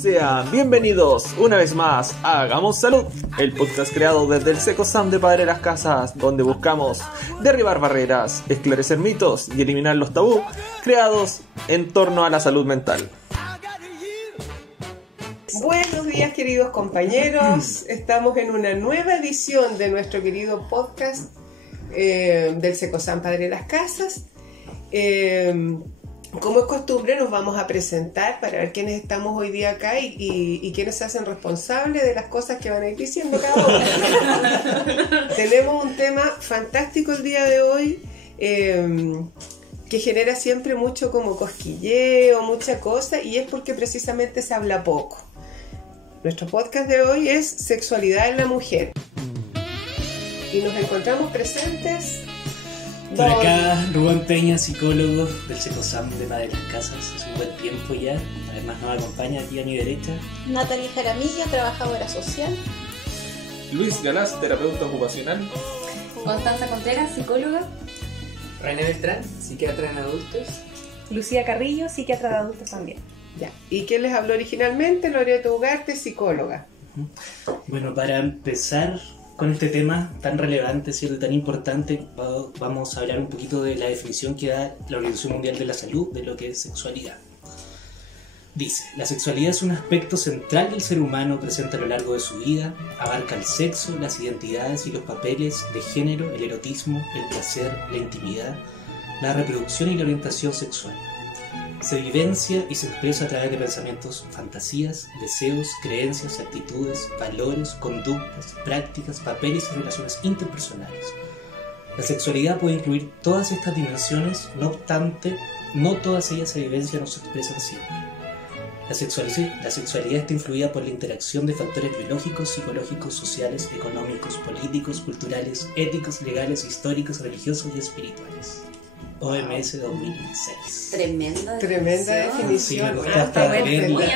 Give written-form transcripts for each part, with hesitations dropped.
Sean bienvenidos una vez más a Hagamos Salud, el podcast creado desde el Secosam de Padre Las Casas, donde buscamos derribar barreras, esclarecer mitos y eliminar los tabú creados en torno a la salud mental. Buenos días, queridos compañeros. Estamos en una nueva edición de nuestro querido podcast del Secosam Padre Las Casas. Como es costumbre, nos vamos a presentar para ver quiénes estamos hoy día acá y quiénes se hacen responsables de las cosas que van a ir diciendo cada uno. Tenemos un tema fantástico el día de hoy, que genera siempre mucho como cosquilleo, mucha cosa, y es porque precisamente se habla poco. Nuestro podcast de hoy es Sexualidad en la Mujer. Y nos encontramos presentes... Por acá, Rubén Peña, psicólogo del Secosam de Padre Las Casas. Es un buen tiempo ya. Además nos acompaña aquí a mi derecha Natalie Jaramillo, trabajadora social. Luis Galás, terapeuta ocupacional. Constanza Contreras, psicóloga. René Beltrán, psiquiatra en adultos. Lucía Carrillo, psiquiatra de adultos también. Ya. ¿Y quién les habló originalmente? Loreto Ugarte, psicóloga. Bueno, para empezar con este tema tan relevante, ¿cierto? Tan importante, vamos a hablar un poquito de la definición que da la Organización Mundial de la Salud de lo que es sexualidad. Dice: la sexualidad es un aspecto central del ser humano presente a lo largo de su vida, abarca el sexo, las identidades y los papeles de género, el erotismo, el placer, la intimidad, la reproducción y la orientación sexual. Se vivencia y se expresa a través de pensamientos, fantasías, deseos, creencias, actitudes, valores, conductas, prácticas, papeles y relaciones interpersonales. La sexualidad puede incluir todas estas dimensiones, no obstante, no todas ellas se vivencian o se expresan siempre. La sexualidad está influida por la interacción de factores biológicos, psicológicos, sociales, económicos, políticos, culturales, éticos, legales, históricos, religiosos y espirituales. OMS 2006. Tremenda definición. Sí, me costó hasta leerla.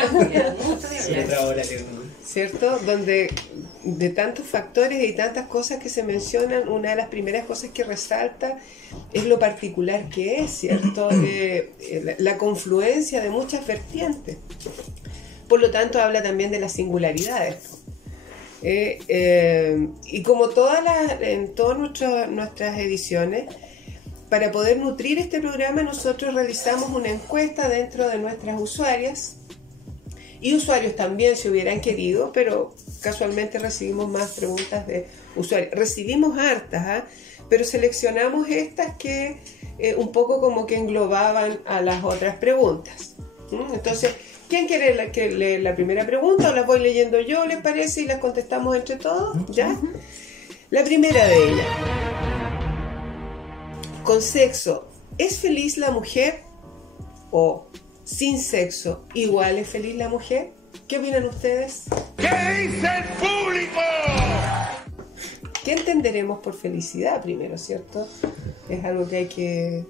¿Cierto? Donde de tantos factores y tantas cosas que se mencionan, una de las primeras cosas que resalta es lo particular que es, ¿cierto? La confluencia de muchas vertientes. Por lo tanto, habla también de las singularidades. Y como en todas nuestras ediciones, para poder nutrir este programa, nosotros realizamos una encuesta dentro de nuestras usuarias y usuarios también, si hubieran querido, pero casualmente recibimos más preguntas de usuarios. Recibimos hartas, pero seleccionamos estas que un poco como que englobaban a las otras preguntas. Entonces, ¿quién quiere que lea la primera pregunta o las voy leyendo yo, les parece, y las contestamos entre todos? ¿Ya? La primera de ellas. Con sexo, ¿es feliz la mujer? ¿O sin sexo, igual es feliz la mujer? ¿Qué opinan ustedes? ¿Qué dice el público? ¿Qué entenderemos por felicidad primero, cierto? Es algo que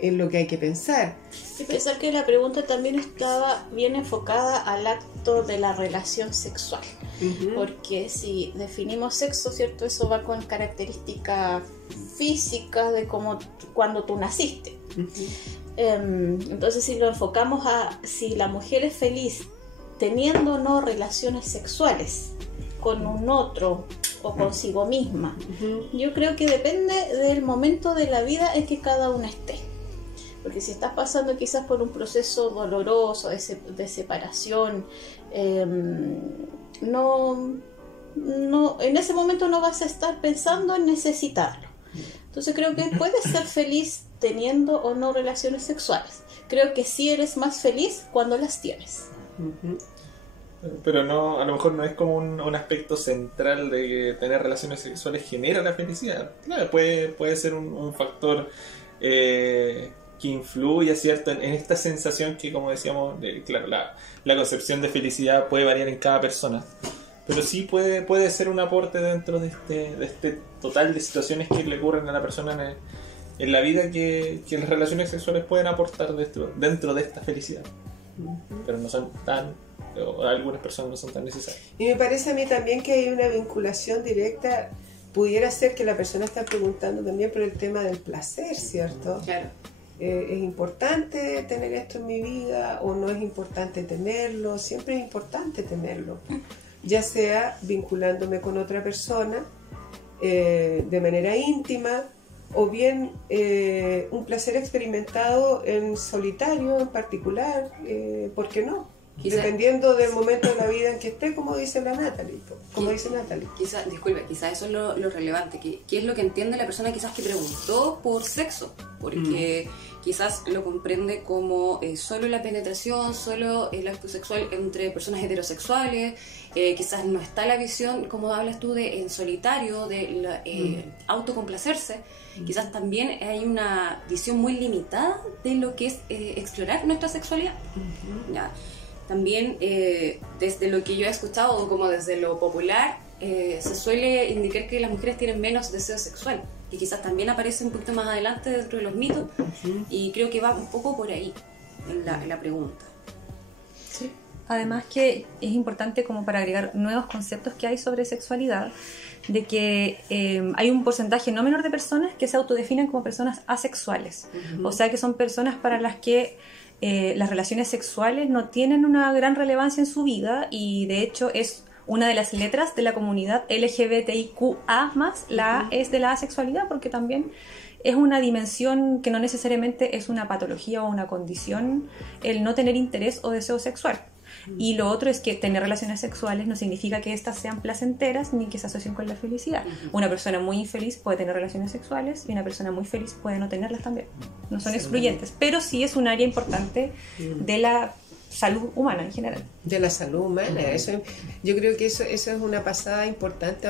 es lo que hay que pensar. Y pensar que la pregunta también estaba bien enfocada al acto de la relación sexual. Porque si definimos sexo, ¿cierto? Eso va con características físicas de como cuando tú naciste. Entonces, si lo enfocamos a si la mujer es feliz teniendo o no relaciones sexuales con un otro o consigo misma, yo creo que depende del momento de la vida en que cada una esté. Porque si estás pasando quizás por un proceso doloroso de separación, no, en ese momento no vas a estar pensando en necesitarlo. Entonces creo que puedes ser feliz teniendo o no relaciones sexuales. Creo que sí eres más feliz cuando las tienes. Pero no, a lo mejor no es como un aspecto central de que tener relaciones sexuales genera la felicidad. Claro, puede ser un factor que influye, ¿cierto?, en esta sensación que, como decíamos, claro, la concepción de felicidad puede variar en cada persona. Pero sí puede ser un aporte dentro de este total de situaciones que le ocurren a la persona en la vida que las relaciones sexuales pueden aportar dentro de esta felicidad. Pero no son algunas personas no son tan necesarias. Y me parece a mí también que hay una vinculación directa. Pudiera ser que la persona está preguntando también por el tema del placer, ¿cierto? Claro. ¿Es importante tener esto en mi vida o no es importante tenerlo? Siempre es importante tenerlo, ya sea vinculándome con otra persona de manera íntima, o bien un placer experimentado en solitario en particular, ¿por qué no? Dependiendo del momento de la vida en que esté, como dice la Natalie, Quizá eso es lo relevante, ¿qué es lo que entiende la persona quizás que preguntó por sexo? Porque quizás lo comprende como solo la penetración, solo el acto sexual entre personas heterosexuales, quizás no está la visión, como hablas tú, de en solitario, de autocomplacerse. Quizás también hay una visión muy limitada de lo que es explorar nuestra sexualidad. ¿Ya? También desde lo que yo he escuchado, como desde lo popular, se suele indicar que las mujeres tienen menos deseo sexual, que quizás también aparece un poquito más adelante dentro de los mitos, y creo que va un poco por ahí en la pregunta. Sí. Además que es importante, como para agregar nuevos conceptos que hay sobre sexualidad, de que hay un porcentaje no menor de personas que se autodefinen como personas asexuales, o sea que son personas para las que las relaciones sexuales no tienen una gran relevancia en su vida, y de hecho es una de las letras de la comunidad LGBTIQA+, la A es de la asexualidad, porque también es una dimensión que no necesariamente es una patología o una condición el no tener interés o deseo sexual. Y lo otro es que tener relaciones sexuales no significa que éstas sean placenteras ni que se asocien con la felicidad. Una persona muy infeliz puede tener relaciones sexuales y una persona muy feliz puede no tenerlas también. No son excluyentes, pero sí es un área importante de la salud humana en general. De la salud humana. Eso, yo creo que eso es una pasada importante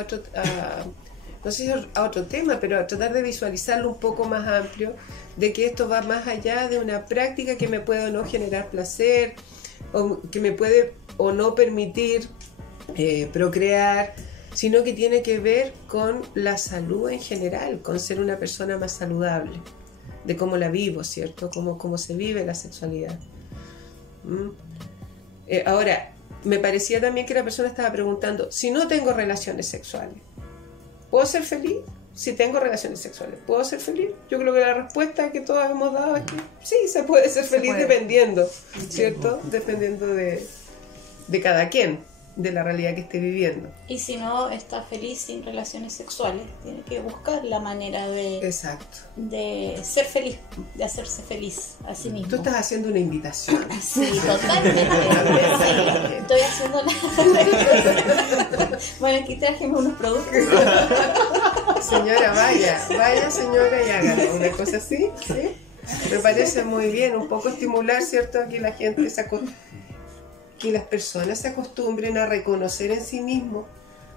no sé si a otro tema, pero a tratar de visualizarlo un poco más amplio, de que esto va más allá de una práctica que me puede o no generar placer, o que me puede o no permitir procrear, sino que tiene que ver con la salud en general, con ser una persona más saludable, de cómo la vivo, ¿cierto? Cómo se vive la sexualidad. Ahora, me parecía también que la persona estaba preguntando, si no tengo relaciones sexuales, ¿puedo ser feliz? Si tengo relaciones sexuales, ¿puedo ser feliz? Yo creo que la respuesta que todos hemos dado es que sí, se puede ser feliz dependiendo, ¿cierto? Dependiendo de cada quien, de la realidad que esté viviendo. Y si no está feliz sin relaciones sexuales, tiene que buscar la manera de ser feliz, de hacerse feliz a sí mismo. Tú estás haciendo una invitación. Sí, totalmente. Sí, estoy haciendo Bueno, aquí trajimos unos productos. Señora, vaya señora y hágalo. Una cosa así, ¿sí? Me parece muy bien, un poco estimular, ¿cierto? Que la gente que las personas se acostumbren a reconocer en sí mismos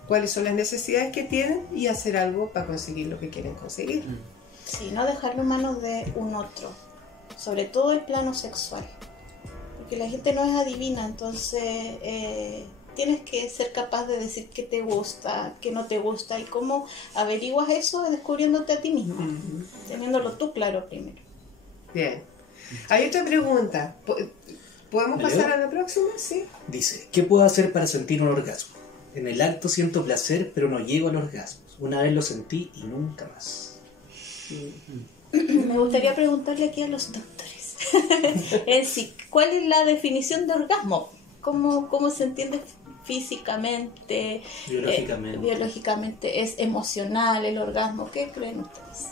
cuáles son las necesidades que tienen y hacer algo para conseguir lo que quieren conseguir. Sí, no dejarlo en manos de un otro, sobre todo el plano sexual, porque la gente no es adivina, entonces tienes que ser capaz de decir qué te gusta, qué no te gusta, y cómo averiguas eso descubriéndote a ti mismo, teniéndolo tú claro primero. Bien. Hay otra pregunta. ¿Podemos pasar a la próxima? Sí. Dice, ¿qué puedo hacer para sentir un orgasmo? En el acto siento placer, pero no llego al orgasmo. Una vez lo sentí y nunca más. Me gustaría preguntarle aquí a los doctores. En sí, ¿cuál es la definición de orgasmo? ¿Cómo se entiende físicamente? Biológicamente. ¿Es emocional el orgasmo? ¿Qué creen ustedes?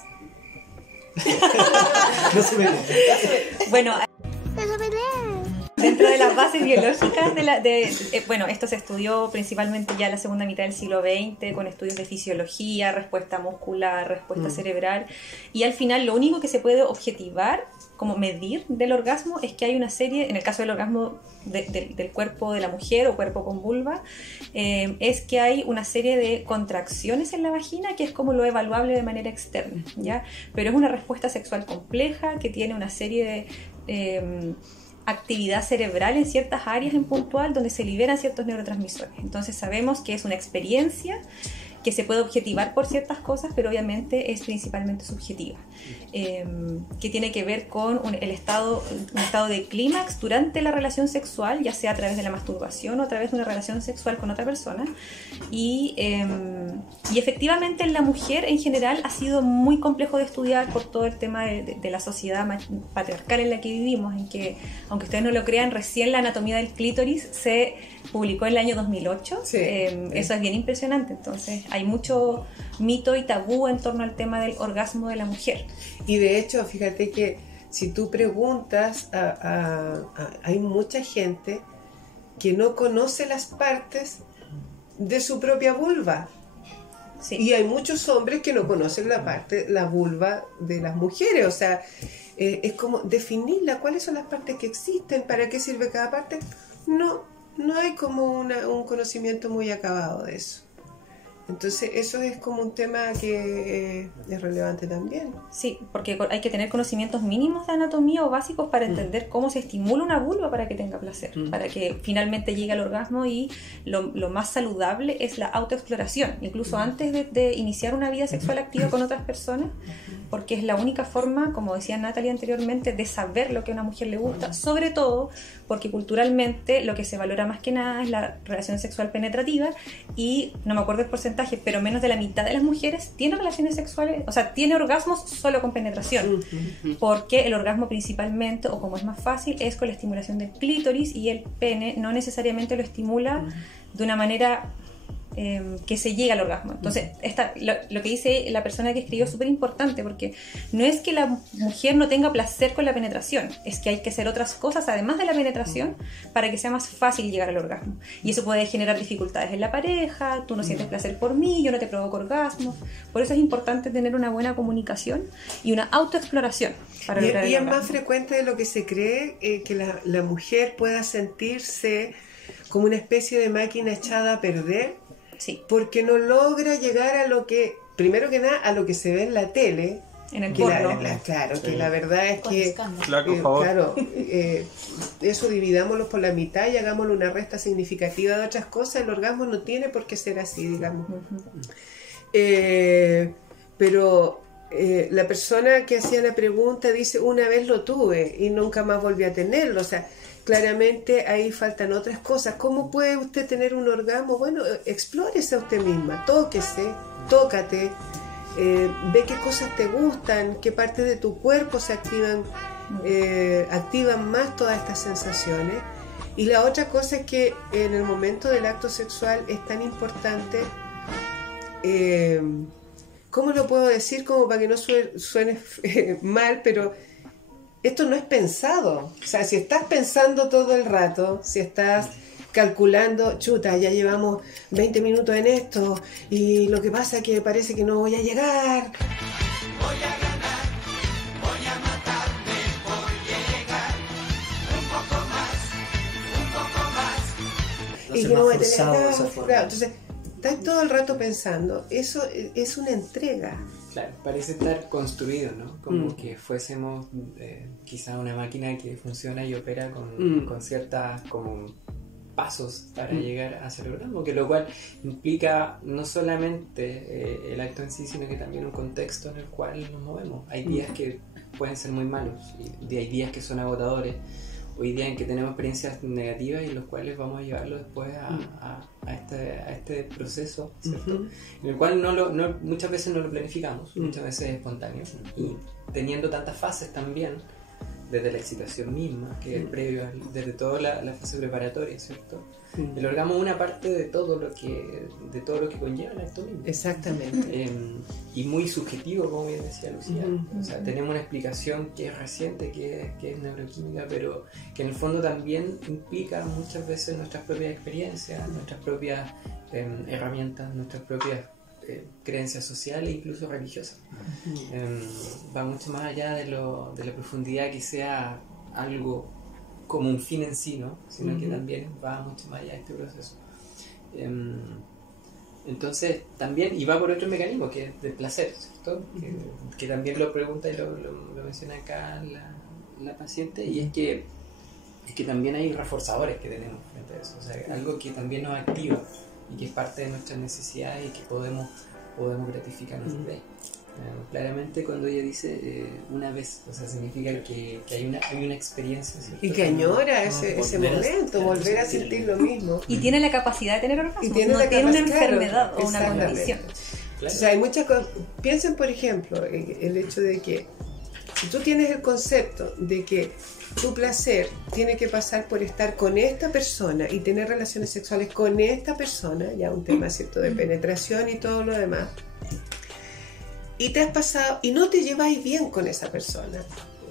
No se me Bueno, dentro de las bases biológicas bueno, esto se estudió principalmente ya en la segunda mitad del siglo XX con estudios de fisiología, respuesta muscular, respuesta cerebral, y al final lo único que se puede objetivar, como medir del orgasmo, es que hay una serie, en el caso del orgasmo del cuerpo de la mujer o cuerpo con vulva, es que hay una serie de contracciones en la vagina, que es como lo evaluable de manera externa, ¿ya? Pero es una respuesta sexual compleja que tiene una serie de actividad cerebral en ciertas áreas en puntual donde se liberan ciertos neurotransmisores. Entonces sabemos que es una experiencia que se puede objetivar por ciertas cosas, pero obviamente es principalmente subjetiva, que tiene que ver con un estado de clímax durante la relación sexual, ya sea a través de la masturbación o a través de una relación sexual con otra persona. Y efectivamente en la mujer en general ha sido muy complejo de estudiar por todo el tema de la sociedad patriarcal en la que vivimos, en que, aunque ustedes no lo crean, recién la anatomía del clítoris se publicó en el año 2008. Sí. Eso es bien impresionante. Entonces hay mucho mito y tabú en torno al tema del orgasmo de la mujer. Y de hecho, fíjate que si tú preguntas, hay mucha gente que no conoce las partes de su propia vulva. Sí. Y hay muchos hombres que no conocen la vulva de las mujeres. O sea, es como definirla, cuáles son las partes que existen, para qué sirve cada parte. No hay como un conocimiento muy acabado de eso. Entonces eso es como un tema que es relevante también. Sí, porque hay que tener conocimientos mínimos de anatomía o básicos para entender cómo se estimula una vulva para que tenga placer, para que finalmente llegue al orgasmo. Y lo más saludable es la autoexploración, incluso antes de iniciar una vida sexual activa con otras personas, porque es la única forma, como decía Natalie anteriormente, de saber lo que a una mujer le gusta, sobre todo porque culturalmente lo que se valora más que nada es la relación sexual penetrativa, y no me acuerdo el porcentaje, pero menos de la mitad de las mujeres tiene relaciones sexuales, o sea, tiene orgasmos solo con penetración, porque el orgasmo principalmente, o como es más fácil, es con la estimulación del clítoris, y el pene no necesariamente lo estimula de una manera que se llega al orgasmo. Entonces, lo que dice la persona que escribió es súper importante, porque no es que la mujer no tenga placer con la penetración, es que hay que hacer otras cosas además de la penetración para que sea más fácil llegar al orgasmo. Y eso puede generar dificultades en la pareja, tú no sientes placer por mí, yo no te provoco orgasmos. Por eso es importante tener una buena comunicación y una autoexploración para lograr el Y es orgasmo. más frecuente de lo que se cree que la mujer pueda sentirse como una especie de máquina echada a perder. Sí. Porque no logra llegar a lo que, primero que nada, a lo que se ve en la tele. En el Que porno. claro, Sí. que la verdad es Con que, escándalo. Claro, por favor. claro, eso dividámoslo por la mitad y hagámosle una resta significativa de otras cosas. El orgasmo no tiene por qué ser así, digamos. Pero la persona que hacía la pregunta dice, una vez lo tuve y nunca más volví a tenerlo. O sea, claramente ahí faltan otras cosas. ¿Cómo puede usted tener un orgasmo? Bueno, explórese a usted misma, tóquese, tócate, ve qué cosas te gustan, qué partes de tu cuerpo se activan más todas estas sensaciones. Y la otra cosa es que en el momento del acto sexual es tan importante, ¿cómo lo puedo decir? Como para que no suene mal, pero esto no es pensado. O sea, si estás pensando todo el rato, si estás calculando, chuta, ya llevamos 20 minutos en esto y lo que pasa es que parece que no voy a llegar. Voy a ganar, voy a matarme, voy a llegar un poco más. No Y ser que no más voy a tener forzado de nada. esa forma. Claro, entonces, estás todo el rato pensando. Eso es una entrega. Claro, parece estar construido, ¿no? Como que fuésemos quizá una máquina que funciona y opera con ciertas como pasos para llegar hacia el orgasmo, que lo cual implica no solamente el acto en sí, sino que también un contexto en el cual nos movemos. Hay días que pueden ser muy malos, y hay días que son agotadores, hoy día en que tenemos experiencias negativas y en los cuales vamos a llevarlo después a este proceso, ¿cierto? En el cual muchas veces no lo planificamos, muchas veces es espontáneo, y teniendo tantas fases también, desde la excitación misma, que es previo, desde toda la fase preparatoria, ¿cierto? El orgasmo es una parte de todo lo que conlleva el acto mismo. Exactamente. Y muy subjetivo, como bien decía Lucía. O sea, tenemos una explicación que es reciente, que es neuroquímica, pero que en el fondo también implica muchas veces nuestras propias experiencias, nuestras propias herramientas, nuestras propias creencias sociales e incluso religiosas. Va mucho más allá de la profundidad que sea algo como un fin en sí, ¿no? Sino que también va mucho más allá de este proceso. Entonces, también, y va por otro mecanismo, que es del placer, ¿cierto? Que también lo pregunta y lo menciona acá la paciente, y es que también hay reforzadores que tenemos frente a eso, o sea, algo que también nos activa y que es parte de nuestras necesidades y que podemos gratificarnos de ahí. Claramente cuando ella dice una vez, o sea, significa que hay una experiencia, ¿cierto? Y que añora ese momento, volver a sentir lo mismo. Y tiene la capacidad de tener orgasmo, Y tiene no la tiene una capacidad, enfermedad o una exactamente. condición. Claro. O sea, hay muchas cosas. Piensen, por ejemplo, en el hecho de que si tú tienes el concepto de que tu placer tiene que pasar por estar con esta persona y tener relaciones sexuales con esta persona, ya un tema, ¿cierto?, de penetración y todo lo demás, y te has pasado y no te lleváis bien con esa persona,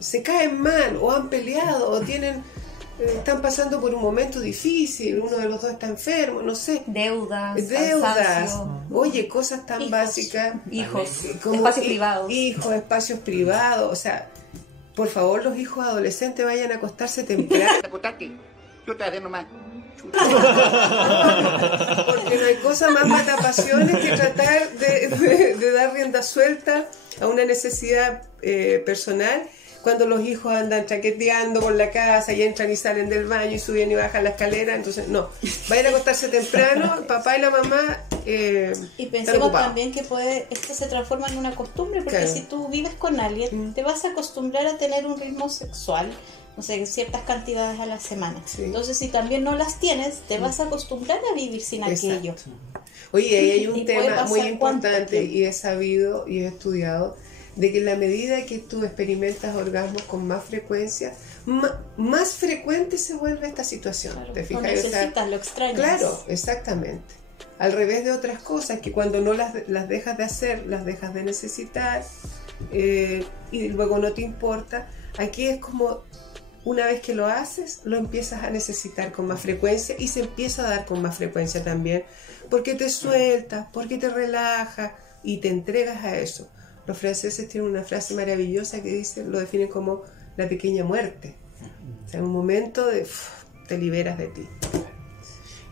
se caen mal o han peleado o están pasando por un momento difícil, uno de los dos está enfermo, no sé, Deudas, cansancio, oye, cosas tan Hijos. básicas hijos, como espacios privados. hijos, espacios privados, o sea, por favor, los hijos adolescentes vayan a acostarse temprano. Acostarte. Yo te haré nomás. Porque no hay cosa más matapasiones que tratar de dar rienda suelta a una necesidad personal cuando los hijos andan traqueteando por la casa y entran y salen del baño y suben y bajan la escalera. Entonces, no, vayan a acostarse temprano, el papá y la mamá Y están pensemos ocupados. también que esto se transforma en una costumbre, porque Claro. si tú vives con alguien, te vas a acostumbrar a tener un ritmo sexual, no sé, ciertas cantidades a la semana. Sí. Entonces, si también no las tienes, te vas a acostumbrar a vivir sin aquello. Exacto. Oye, ahí hay un Y puede tema muy pasar cuánto importante tiempo. y he sabido y he estudiado de que en la medida que tú experimentas orgasmos con más frecuencia, más frecuente se vuelve esta situación. Claro, ¿Te lo fijas? O sea, necesitas, lo extrañas. claro, exactamente. Al revés de otras cosas que cuando no las dejas de hacer, las dejas de necesitar y luego no te importa. Aquí es como una vez que lo haces, lo empiezas a necesitar con más frecuencia y se empieza a dar con más frecuencia también, porque te sueltas, porque te relajas y te entregas a eso. Los franceses tienen una frase maravillosa que dice, lo definen como la pequeña muerte. O sea, en un momento te liberas de ti.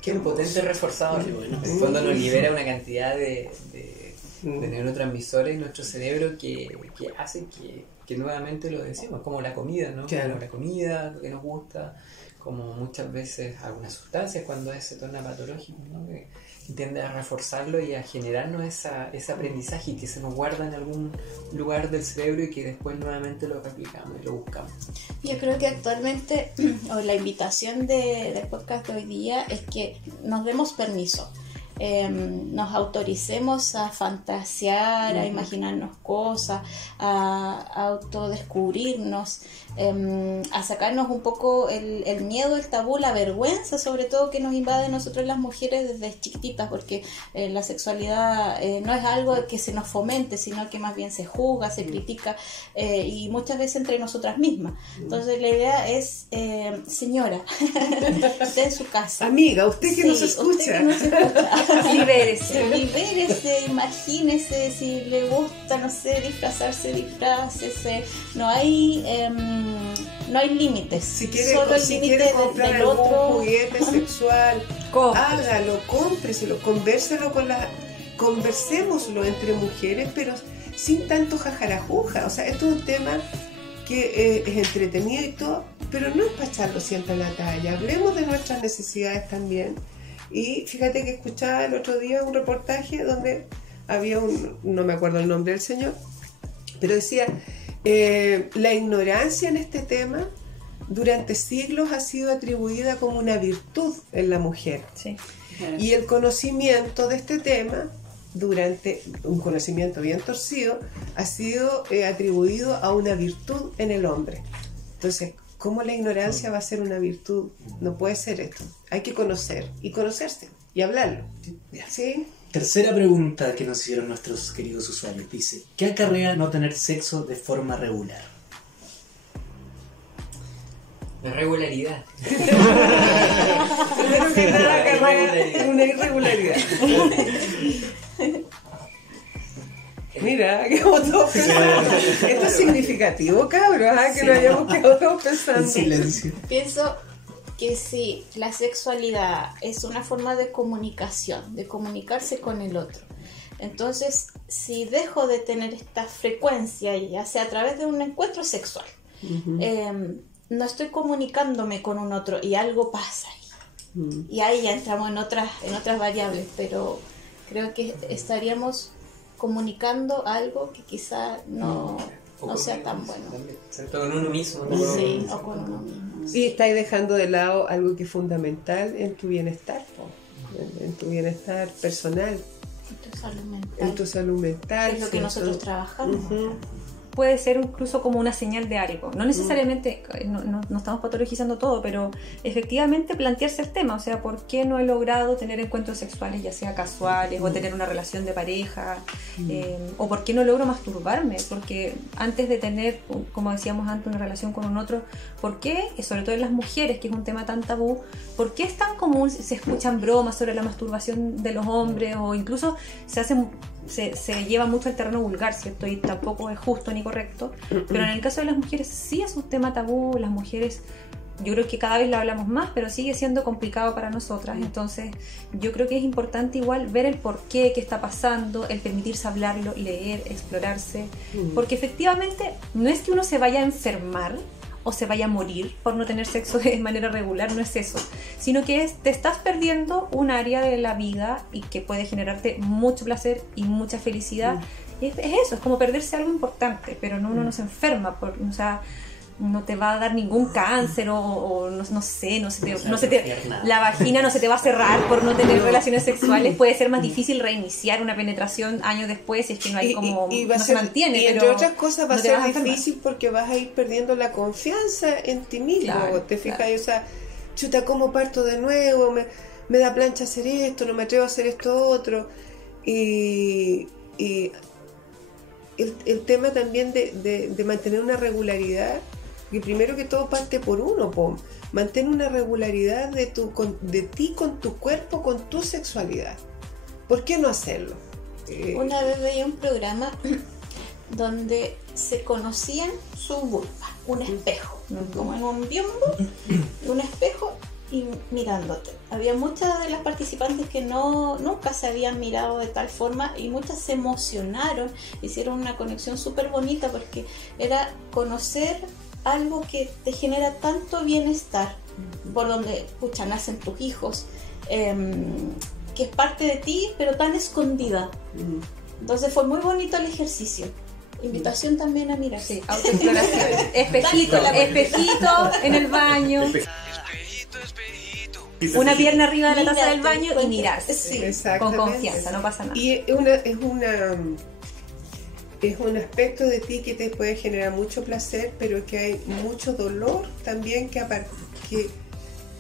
Que un potente reforzador. En el fondo nos libera una cantidad de neurotransmisores en nuestro cerebro que hacen que nuevamente lo decimos, como la comida, ¿no? Claro. Como la comida, lo que nos gusta, como muchas veces algunas sustancias cuando se torna patológico, ¿no? Que tiende a reforzarlo y a generarnos ese aprendizaje y que se nos guarda en algún lugar del cerebro y que después nuevamente lo replicamos y lo buscamos. Yo creo que actualmente o la invitación del podcast de hoy día es que nos demos permiso, nos autoricemos a fantasear, a imaginarnos cosas, a autodescubrirnos, a sacarnos un poco el miedo, el tabú, la vergüenza, sobre todo que nos invade a nosotros las mujeres desde chiquititas, porque la sexualidad no es algo que se nos fomente, sino que más bien se juzga, se critica y muchas veces entre nosotras mismas. Entonces la idea es, señora, usted en su casa. Amiga, usted que nos Sí, escucha. usted que nos escucha. Libérese. Libérese, imagínese, si le gusta, no sé, disfrácese. No hay límites. Si quiere, Solo el si límite quiere comprar del algún otro. juguete sexual, Cómprese. hágalo, cómpreselo, conversémoslo entre mujeres, pero sin tanto jajarajuja. O sea, esto es un tema que es entretenido y todo, pero no es para echarlo siempre a la talla. Hablemos de nuestras necesidades también. Y fíjate que escuchaba el otro día un reportaje donde había no me acuerdo el nombre del señor, pero decía, la ignorancia en este tema durante siglos ha sido atribuida como una virtud en la mujer. Sí. Y el conocimiento de este tema, durante un conocimiento bien torcido, ha sido atribuido a una virtud en el hombre. Entonces, ¿cómo la ignorancia va a ser una virtud? No puede ser esto. Hay que conocer y conocerse y hablarlo. ¿Sí? Tercera pregunta que nos hicieron nuestros queridos usuarios. Dice, ¿qué acarrea no tener sexo de forma regular? La regularidad. Primero que nada, carrera, una irregularidad. Mira, quedamos todos pensando. Esto es significativo, cabros, que nos hayamos quedado todos pensando. En silencio. Pienso que sí, la sexualidad es una forma de comunicación, de comunicarse con el otro. Entonces, si dejo de tener esta frecuencia, ya sea a través de un encuentro sexual, no estoy comunicándome con un otro y algo pasa ahí. Y ahí ya entramos en otras variables, pero creo que estaríamos comunicando algo que quizá no sea tan bueno. Sobre con uno mismo. Sí, o con uno mismo. Y estáis dejando de lado algo que es fundamental en tu bienestar, en tu bienestar personal, En tu salud mental. en tu salud mental. Es lo que nosotros trabajamos. Puede ser incluso como una señal de algo. No necesariamente, no estamos patologizando todo, pero efectivamente plantearse el tema. O sea, ¿por qué no he logrado tener encuentros sexuales, ya sea casuales, o tener una relación de pareja? O ¿por qué no logro masturbarme? Porque antes de tener, como decíamos antes, una relación con un otro, ¿por qué, sobre todo en las mujeres, que es un tema tan tabú, por qué es tan común, se escuchan bromas sobre la masturbación de los hombres, o incluso se lleva mucho al terreno vulgar, ¿cierto? Y tampoco es justo ni correcto, pero en el caso de las mujeres sí es un tema tabú. Las mujeres, yo creo que cada vez lo hablamos más, pero sigue siendo complicado para nosotras. Entonces yo creo que es importante igual ver el por qué está pasando, el permitirse hablarlo, leer, explorarse, porque efectivamente no es que uno se vaya a enfermar o se vaya a morir por no tener sexo de manera regular, no es eso, sino que te estás perdiendo un área de la vida y que puede generarte mucho placer y mucha felicidad. Es eso, es como perderse algo importante, pero uno no se enferma, o sea, no te va a dar ningún cáncer o no sé, la vagina no se te va a cerrar por no tener relaciones sexuales. Puede ser más difícil reiniciar una penetración años después si es que no hay como no se mantiene, y entre pero otras cosas va a ser difícil porque vas a ir perdiendo la confianza en ti mismo. Claro, te fijas, o sea, chuta, ¿cómo parto de nuevo? Me da plancha hacer esto, no me atrevo a hacer esto otro. Y el tema también de mantener una regularidad, y primero que todo parte por uno, mantén una regularidad de ti con tu cuerpo, con tu sexualidad. ¿Por qué no hacerlo? Una vez veía un programa donde se conocían su vulva, un espejo, como en un biombo, un espejo y mirándote. Había muchas de las participantes que nunca se habían mirado de tal forma y muchas se emocionaron, hicieron una conexión súper bonita porque era conocer algo que te genera tanto bienestar, por donde nacen tus hijos, que es parte de ti, pero tan escondida. Entonces fue muy bonito el ejercicio. Invitación también a mirar. Sí, autoexploración. espejito en el baño. Una pierna arriba de la taza del baño y mirarse. Sí, con confianza, no pasa nada. Y es un aspecto de ti que te puede generar mucho placer, pero que hay mucho dolor también que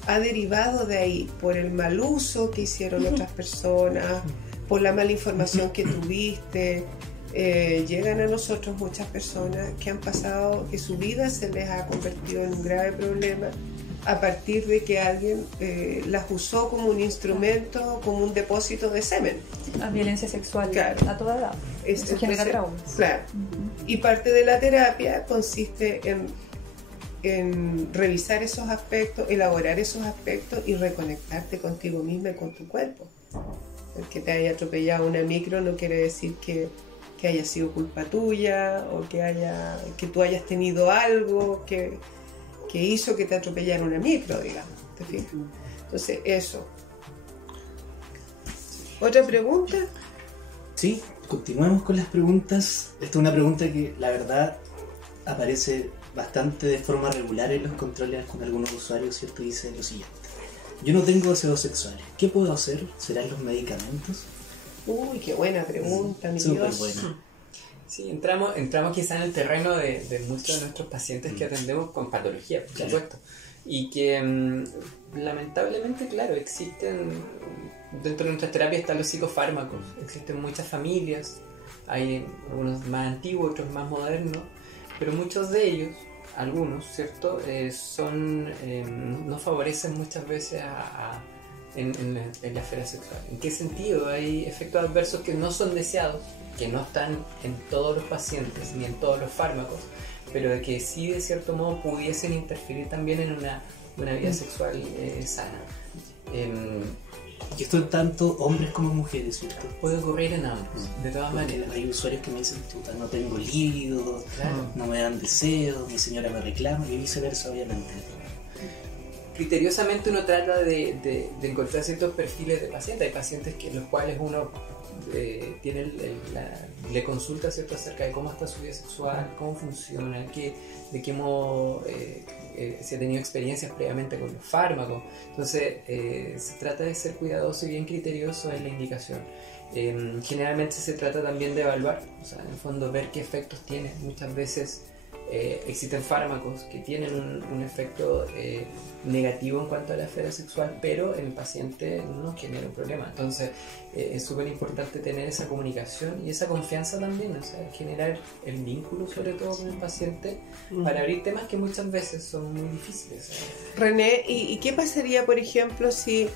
ha derivado de ahí, por el mal uso que hicieron otras personas, por la mala información que tuviste. Llegan a nosotros muchas personas que han pasado, que su vida se les ha convertido en un grave problema a partir de que alguien las usó como un instrumento, como un depósito de semen. La violencia sexual, claro, a toda edad. Eso genera traumas. Claro. Y parte de la terapia consiste en revisar esos aspectos, elaborar esos aspectos y reconectarte contigo misma y con tu cuerpo. El que te haya atropellado una micro no quiere decir que haya sido culpa tuya o que tú hayas tenido algo que hizo que te atropellara una micro, digamos. ¿Te fijas? Entonces, eso. ¿Otra pregunta? Sí, continuamos con las preguntas. Esta es una pregunta que la verdad aparece bastante de forma regular en los controles con algunos usuarios, ¿cierto? Dice lo siguiente: yo no tengo deseos sexuales, ¿qué puedo hacer? ¿Serán los medicamentos? Uy, qué buena pregunta, mi Súper Dios. buena. Sí, entramos quizá en el terreno de muchos de nuestros pacientes que atendemos con patología, por supuesto. Y que lamentablemente, claro, existen, dentro de nuestras terapias están los psicofármacos, existen muchas familias, hay algunos más antiguos, otros más modernos, pero muchos de ellos, algunos, ¿cierto? No favorecen muchas veces en la esfera sexual. ¿En qué sentido? Hay efectos adversos que no son deseados, que no están en todos los pacientes ni en todos los fármacos, pero de que sí de cierto modo pudiesen interferir también en una vida sexual sana. Y esto tanto hombres como mujeres, ¿cierto? Puede ocurrir en ambos, de todas maneras. Hay usuarios que me dicen, puta, no tengo líbido, no me dan deseo, mi señora me reclama, y viceversa, obviamente. criteriosamente uno trata de encontrar ciertos perfiles de pacientes. Hay pacientes que los cuales uno le consulta cierto acerca de cómo está su vida sexual, cómo funciona, de qué modo si ha tenido experiencias previamente con los fármacos. Entonces se trata de ser cuidadoso y bien criterioso en la indicación. Generalmente se trata también de evaluar, o sea, en el fondo ver qué efectos tiene. Muchas veces existen fármacos que tienen un efecto negativo en cuanto a la esfera sexual, pero en el paciente no genera un problema. Entonces es súper importante tener esa comunicación y esa confianza también, o sea, generar el vínculo sobre todo con el paciente para abrir temas que muchas veces son muy difíciles. René, ¿y qué pasaría, por ejemplo, si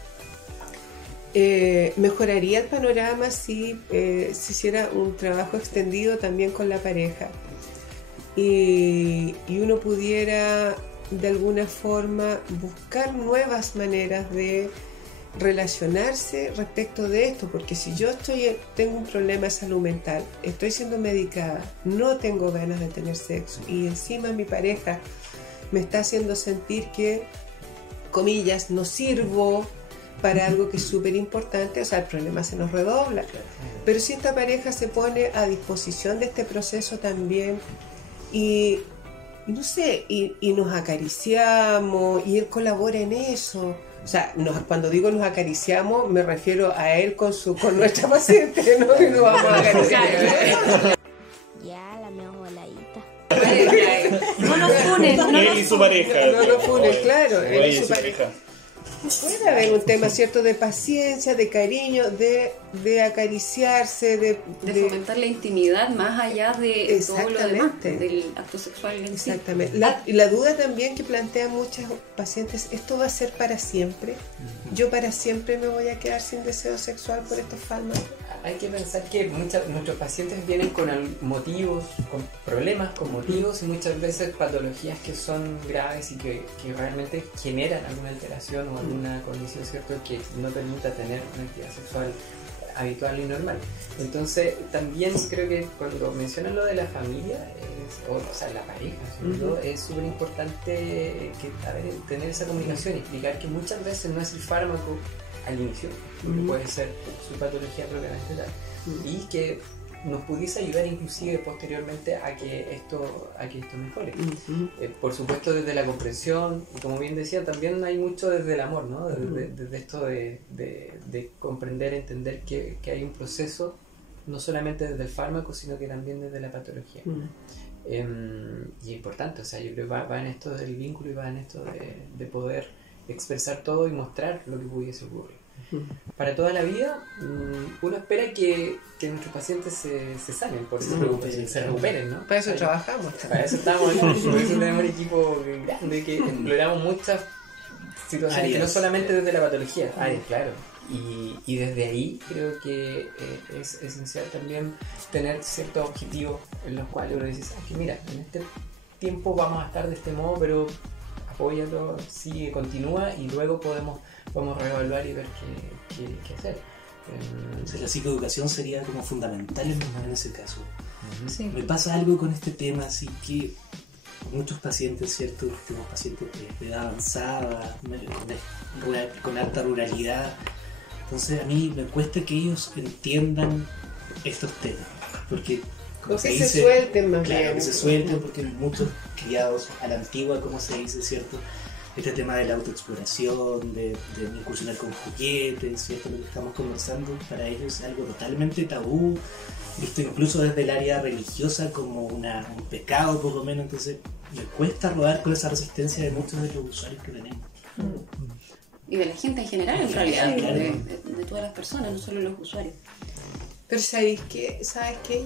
mejoraría el panorama si se hiciera un trabajo extendido también con la pareja? Y uno pudiera de alguna forma buscar nuevas maneras de relacionarse respecto de esto, porque si yo tengo un problema de salud mental, estoy siendo medicada, no tengo ganas de tener sexo y encima mi pareja me está haciendo sentir que, comillas, no sirvo para algo que es súper importante, o sea, el problema se nos redobla. Pero si esta pareja se pone a disposición de este proceso también y no sé, y nos acariciamos y él colabora en eso. O sea, cuando digo nos acariciamos me refiero a él con nuestra paciente, no que nos vamos a acariciar. Ya, la meo voladita. No nos funen, no Él nos y su pareja. No lo funes, claro. Él y Oye, su su pareja. pareja. Puede haber un tema, ¿cierto?, de paciencia, de cariño, de acariciarse, De fomentar la intimidad más allá de todo lo demás, del acto sexual en sí. Exactamente. La duda también que plantean muchas pacientes, ¿esto va a ser para siempre? ¿Yo para siempre me voy a quedar sin deseo sexual por estos fármacos? Hay que pensar que nuestros pacientes vienen con motivos, con problemas, con motivos y muchas veces patologías que son graves y que realmente generan alguna alteración o alguna condición, ¿cierto?, que no permita tener una actividad sexual habitual y normal. Entonces también creo que cuando mencionan lo de la familia, o sea, la pareja, sobre todo, es súper importante tener esa comunicación y explicar que muchas veces no es el fármaco al inicio, porque puede ser su patología propiamente tal, y que nos pudiese ayudar inclusive posteriormente a que esto mejore. Por supuesto desde la comprensión, y como bien decía, también hay mucho desde el amor, ¿no? Desde esto de comprender, entender que hay un proceso, no solamente desde el fármaco, sino que también desde la patología. Y es importante, o sea, yo creo que va en esto del vínculo y va en esto de poder expresar todo y mostrar lo que pudiese ocurrir. Para toda la vida, uno espera que nuestros pacientes se sanen, por eso se recuperen, ¿no? Para eso trabajamos. Para eso estamos, por eso tenemos un equipo grande que exploramos muchas situaciones que no solamente desde la patología, claro. Y desde ahí creo que es esencial también tener ciertos objetivos en los cuales uno dice, que mira, en este tiempo vamos a estar de este modo, pero apóyalo, sigue, continúa y luego podemos reevaluar y ver qué hacer. La psicoeducación sería como fundamental en ese caso. Sí. Me pasa algo con este tema, así que muchos pacientes, ¿cierto? Tenemos pacientes de edad avanzada, con alta ruralidad. Entonces a mí me cuesta que ellos entiendan estos temas, porque como se suelten más claro, bien. que se suelten, porque muchos criados a la antigua, como se dice, ¿cierto? Este tema de la autoexploración, de incursionar con juguetes, ¿cierto? Lo que estamos conversando, para ellos es algo totalmente tabú, visto incluso desde el área religiosa como un pecado, poco menos. Entonces me cuesta rodar con esa resistencia de muchos de los usuarios que tenemos. Y de la gente en general, en realidad, de todas las personas, no solo los usuarios. Pero ¿sabes qué?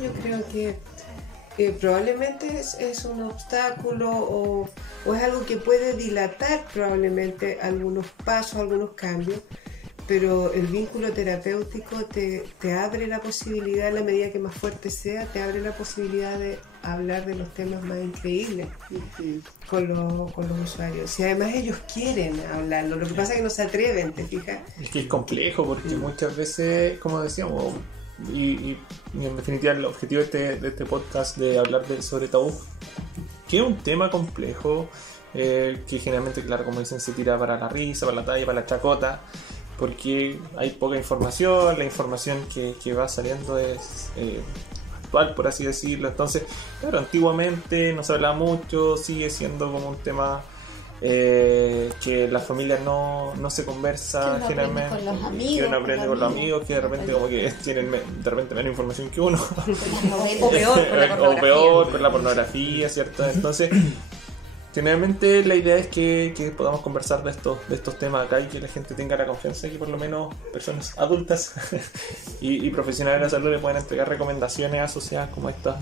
Yo creo que probablemente es un obstáculo o es algo que puede dilatar probablemente algunos pasos, algunos cambios, pero el vínculo terapéutico te abre la posibilidad, en la medida que más fuerte sea, te abre la posibilidad de hablar de los temas más increíbles con los usuarios. Y además ellos quieren hablarlo, lo que pasa es que no se atreven, ¿te fijas? Es que es complejo porque muchas veces, como decíamos, y en definitiva el objetivo de este podcast de hablar sobre tabú, que es un tema complejo, que generalmente, claro, como dicen, se tira para la risa, para la talla, para la chacota, porque hay poca información, la información que va saliendo es actual, por así decirlo. Entonces, claro, antiguamente no se hablaba mucho, sigue siendo como un tema que las familias no se conversa Que uno generalmente, aprende con los amigos, que uno aprende con los amigos, que de repente como que tienen de repente menos información que uno. O peor, con la O pornografía. peor con la pornografía, ¿cierto? Entonces, generalmente la idea es que podamos conversar de estos temas acá y que la gente tenga la confianza de que por lo menos personas adultas y profesionales de la salud le puedan entregar recomendaciones asociadas como estas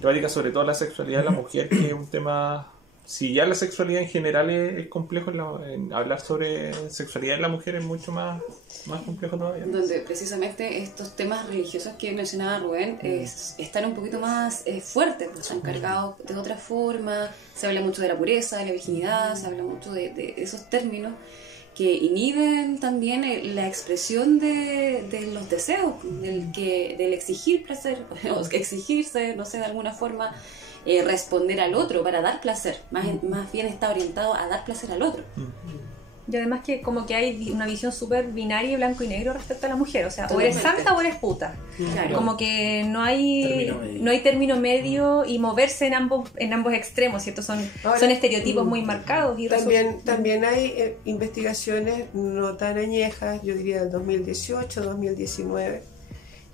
temáticas, sobre todo la sexualidad de la mujer, que es un tema. Si ya la sexualidad en general es complejo, en hablar sobre sexualidad de la mujer es mucho más complejo todavía. Donde precisamente estos temas religiosos que mencionaba Rubén están un poquito más fuertes, pues están cargados de otra forma. Se habla mucho de la pureza, de la virginidad, se habla mucho de esos términos que inhiben también la expresión de los deseos, del exigir placer, o exigirse, no sé, de alguna forma responder al otro para dar placer. Más bien está orientado a dar placer al otro. Y además que como que hay una visión súper binaria, blanco y negro respecto a la mujer, o sea, o eres santa o eres puta. Claro. Como que no hay término medio y moverse en ambos extremos, ¿cierto? Son estereotipos muy marcados. Y También hay investigaciones no tan añejas, yo diría del 2018, 2019,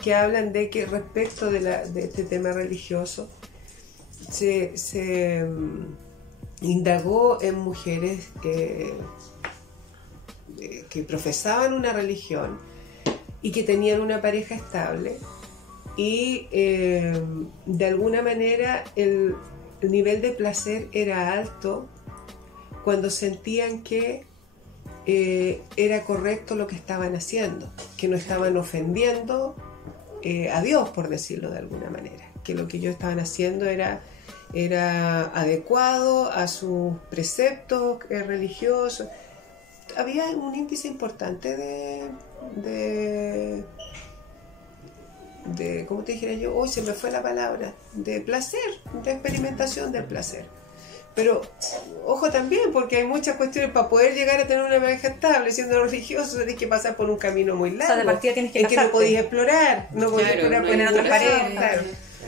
que hablan de que respecto de este tema religioso se indagó en mujeres que profesaban una religión y que tenían una pareja estable y de alguna manera el nivel de placer era alto cuando sentían que era correcto lo que estaban haciendo, que no estaban ofendiendo a Dios, por decirlo de alguna manera, que lo que ellos estaban haciendo era adecuado a sus preceptos religiosos. Había un índice importante de ¿cómo te dijera yo? Hoy se me fue la palabra, de placer, de experimentación del placer. Pero ojo también, porque hay muchas cuestiones para poder llegar a tener una pareja estable siendo religioso, tenés que pasar por un camino muy largo. O sea, de partida tienes que en que no casarte. podías explorar, no podías explorar tener otras parejas. claro.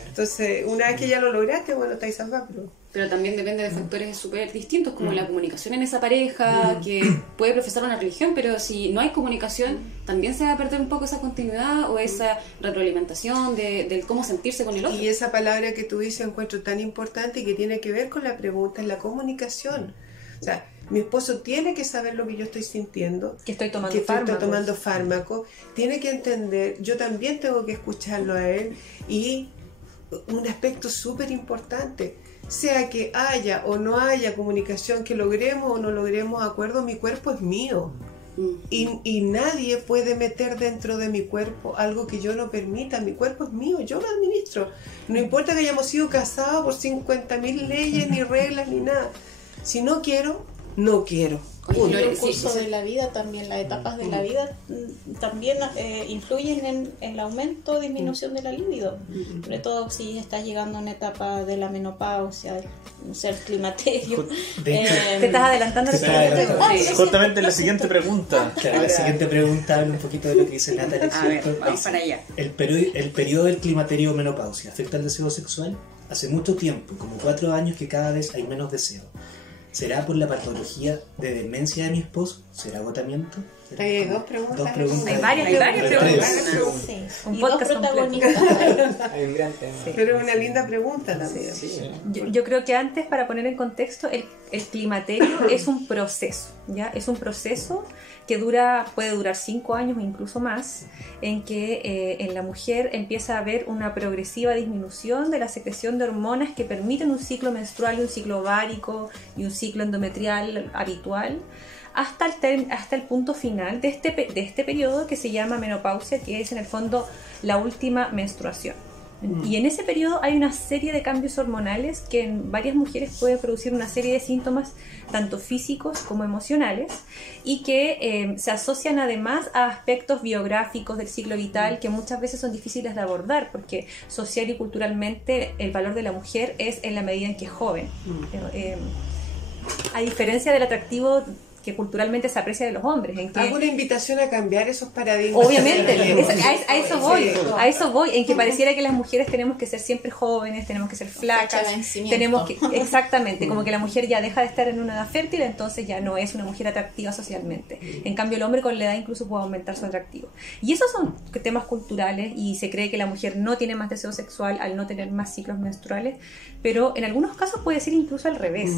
Entonces, una vez que ya lo lograste, bueno, estáis salvados. Pero también depende de factores súper distintos, como la comunicación en esa pareja, que puede profesar una religión, pero si no hay comunicación, también se va a perder un poco esa continuidad o esa retroalimentación del cómo sentirse con el otro. Y esa palabra que tú dices encuentro tan importante y que tiene que ver con la pregunta, es la comunicación. O sea, mi esposo tiene que saber lo que yo estoy sintiendo, Que estoy tomando que estoy fármacos. tomando fármacos, tiene que entender, yo también tengo que escucharlo a él. Y un aspecto súper importante, sea que haya o no haya comunicación, que logremos o no logremos acuerdo, mi cuerpo es mío. Y nadie puede meter dentro de mi cuerpo algo que yo no permita. Mi cuerpo es mío, yo lo administro. No importa que hayamos sido casados por 50.000 leyes, ni reglas, ni nada. Si no quiero, no quiero. Oye, Y el sí, curso sí. de la vida también, las etapas de la vida también influyen en el aumento o disminución de la libido, sobre todo si estás llegando a una etapa de la menopausia, no sé, el climaterio. De hecho, Te estás adelantando al Te estás adelantando. sí, Justamente la lo siguiente siento. pregunta. Claro, la siguiente pregunta habla un poquito de lo que dice Natalie. A ver, ¿cierto? vamos Dice, para allá. El periodo del climaterio o menopausia afecta al deseo sexual. Hace mucho tiempo, como 4 años, que cada vez hay menos deseo. ¿Será por la patología de demencia de mi esposo? ¿Será agotamiento? Hay dos preguntas. Dos preguntas. Hay varias preguntas. Sí. Un Y dos podcast protagonistas. Hay un gran tema. Pero es una linda pregunta también. Yo creo que antes, para poner en contexto, el climaterio es un proceso, ¿ya? Es un proceso que puede durar 5 años o incluso más, en que en la mujer empieza a haber una progresiva disminución de la secreción de hormonas que permiten un ciclo menstrual y un ciclo ovárico y un ciclo endometrial habitual, hasta el punto final de este periodo que se llama menopausia, que es en el fondo la última menstruación. Y en ese periodo hay una serie de cambios hormonales que en varias mujeres pueden producir una serie de síntomas tanto físicos como emocionales y que se asocian además a aspectos biográficos del ciclo vital que muchas veces son difíciles de abordar porque social y culturalmente el valor de la mujer es en la medida en que es joven. A diferencia del atractivo que culturalmente se aprecia de los hombres. En que, hago una invitación a cambiar esos paradigmas. obviamente, a eso voy, en que Ujú. pareciera que las mujeres tenemos que ser siempre jóvenes, tenemos que ser flacas, Fecha de vencimiento. tenemos que, exactamente, como que la mujer ya deja de estar en una edad fértil, entonces ya no es una mujer atractiva socialmente. En cambio el hombre con la edad incluso puede aumentar su atractivo. Y esos son temas culturales y se cree que la mujer no tiene más deseo sexual al no tener más ciclos menstruales, pero en algunos casos puede ser incluso al revés.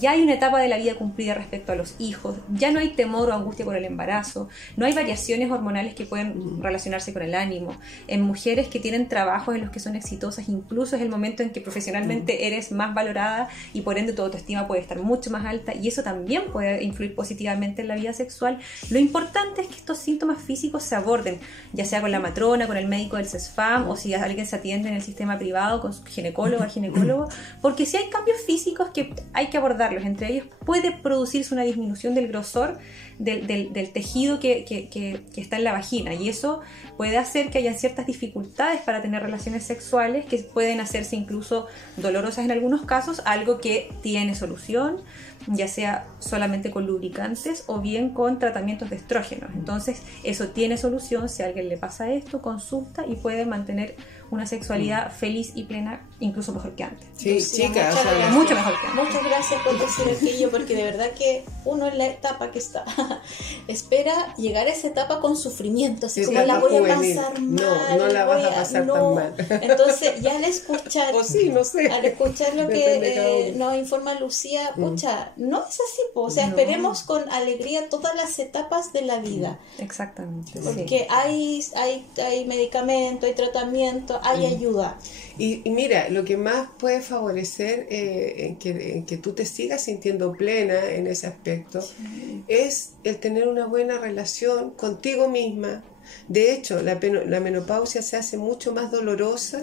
Ya hay una etapa de la vida cumplida respecto a los hijos, ya no hay temor o angustia por el embarazo, no hay variaciones hormonales que pueden relacionarse con el ánimo. En mujeres que tienen trabajos en los que son exitosas, incluso es el momento en que profesionalmente eres más valorada y por ende tu autoestima puede estar mucho más alta y eso también puede influir positivamente en la vida sexual. Lo importante es que estos síntomas físicos se aborden, ya sea con la matrona, con el médico del CESFAM o si alguien se atiende en el sistema privado con su ginecóloga, ginecólogo, porque si hay cambios físicos que hay que abordarlos, entre ellos puede producirse una disminución del grosor del tejido que está en la vagina y eso puede hacer que haya ciertas dificultades para tener relaciones sexuales que pueden hacerse incluso dolorosas en algunos casos, algo que tiene solución, ya sea solamente con lubricantes o bien con tratamientos de estrógenos. Entonces eso tiene solución. Si a alguien le pasa esto, consulta y puede mantener una sexualidad feliz y plena, incluso mejor que antes. Sí, Lucía, chicas, muchas o sea, gracias. mucho mejor que antes. Muchas gracias por decir aquello, porque de verdad que uno en la etapa que está espera llegar a esa etapa con sufrimiento, así como Etapa la voy a juvenil. pasar No, mal. no la vas a voy pasar no. tan mal. Entonces, ya al escuchar, O sí, no sé. al escuchar lo Depende de cada que uno. nos informa Lucía, pucha, no es así, po. O sea, No. esperemos con alegría todas las etapas de la vida. Exactamente. sí. Porque hay medicamento, hay tratamiento, hay ayuda. Y mira, lo que más puede favorecer en que tú te sigas sintiendo plena en ese aspecto es el tener una buena relación contigo misma. De hecho, la menopausia se hace mucho más dolorosa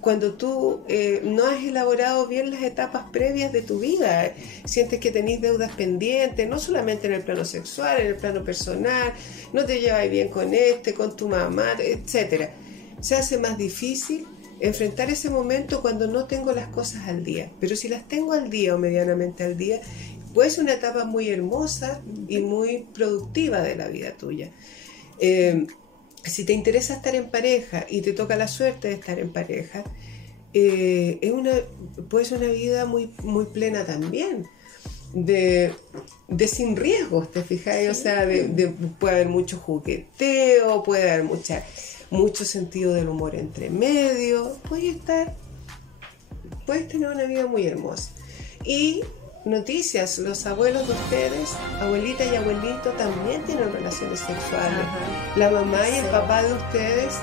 cuando tú no has elaborado bien las etapas previas de tu vida. Sientes que tenés deudas pendientes, no solamente en el plano sexual, en el plano personal, no te llevas bien con tu mamá, etc. Se hace más difícil enfrentar ese momento cuando no tengo las cosas al día. Pero si las tengo al día o medianamente al día, puede ser una etapa muy hermosa y muy productiva de la vida tuya. Si te interesa estar en pareja y te toca la suerte de estar en pareja, puede ser una vida muy, muy plena también, de sin riesgos, ¿te fijáis? O sea, puede haber mucho jugueteo, puede haber mucho sentido del humor entre medio, puedes tener una vida muy hermosa. Y noticias, los abuelos de ustedes, abuelita y abuelito, también tienen relaciones sexuales. La mamá y el papá de ustedes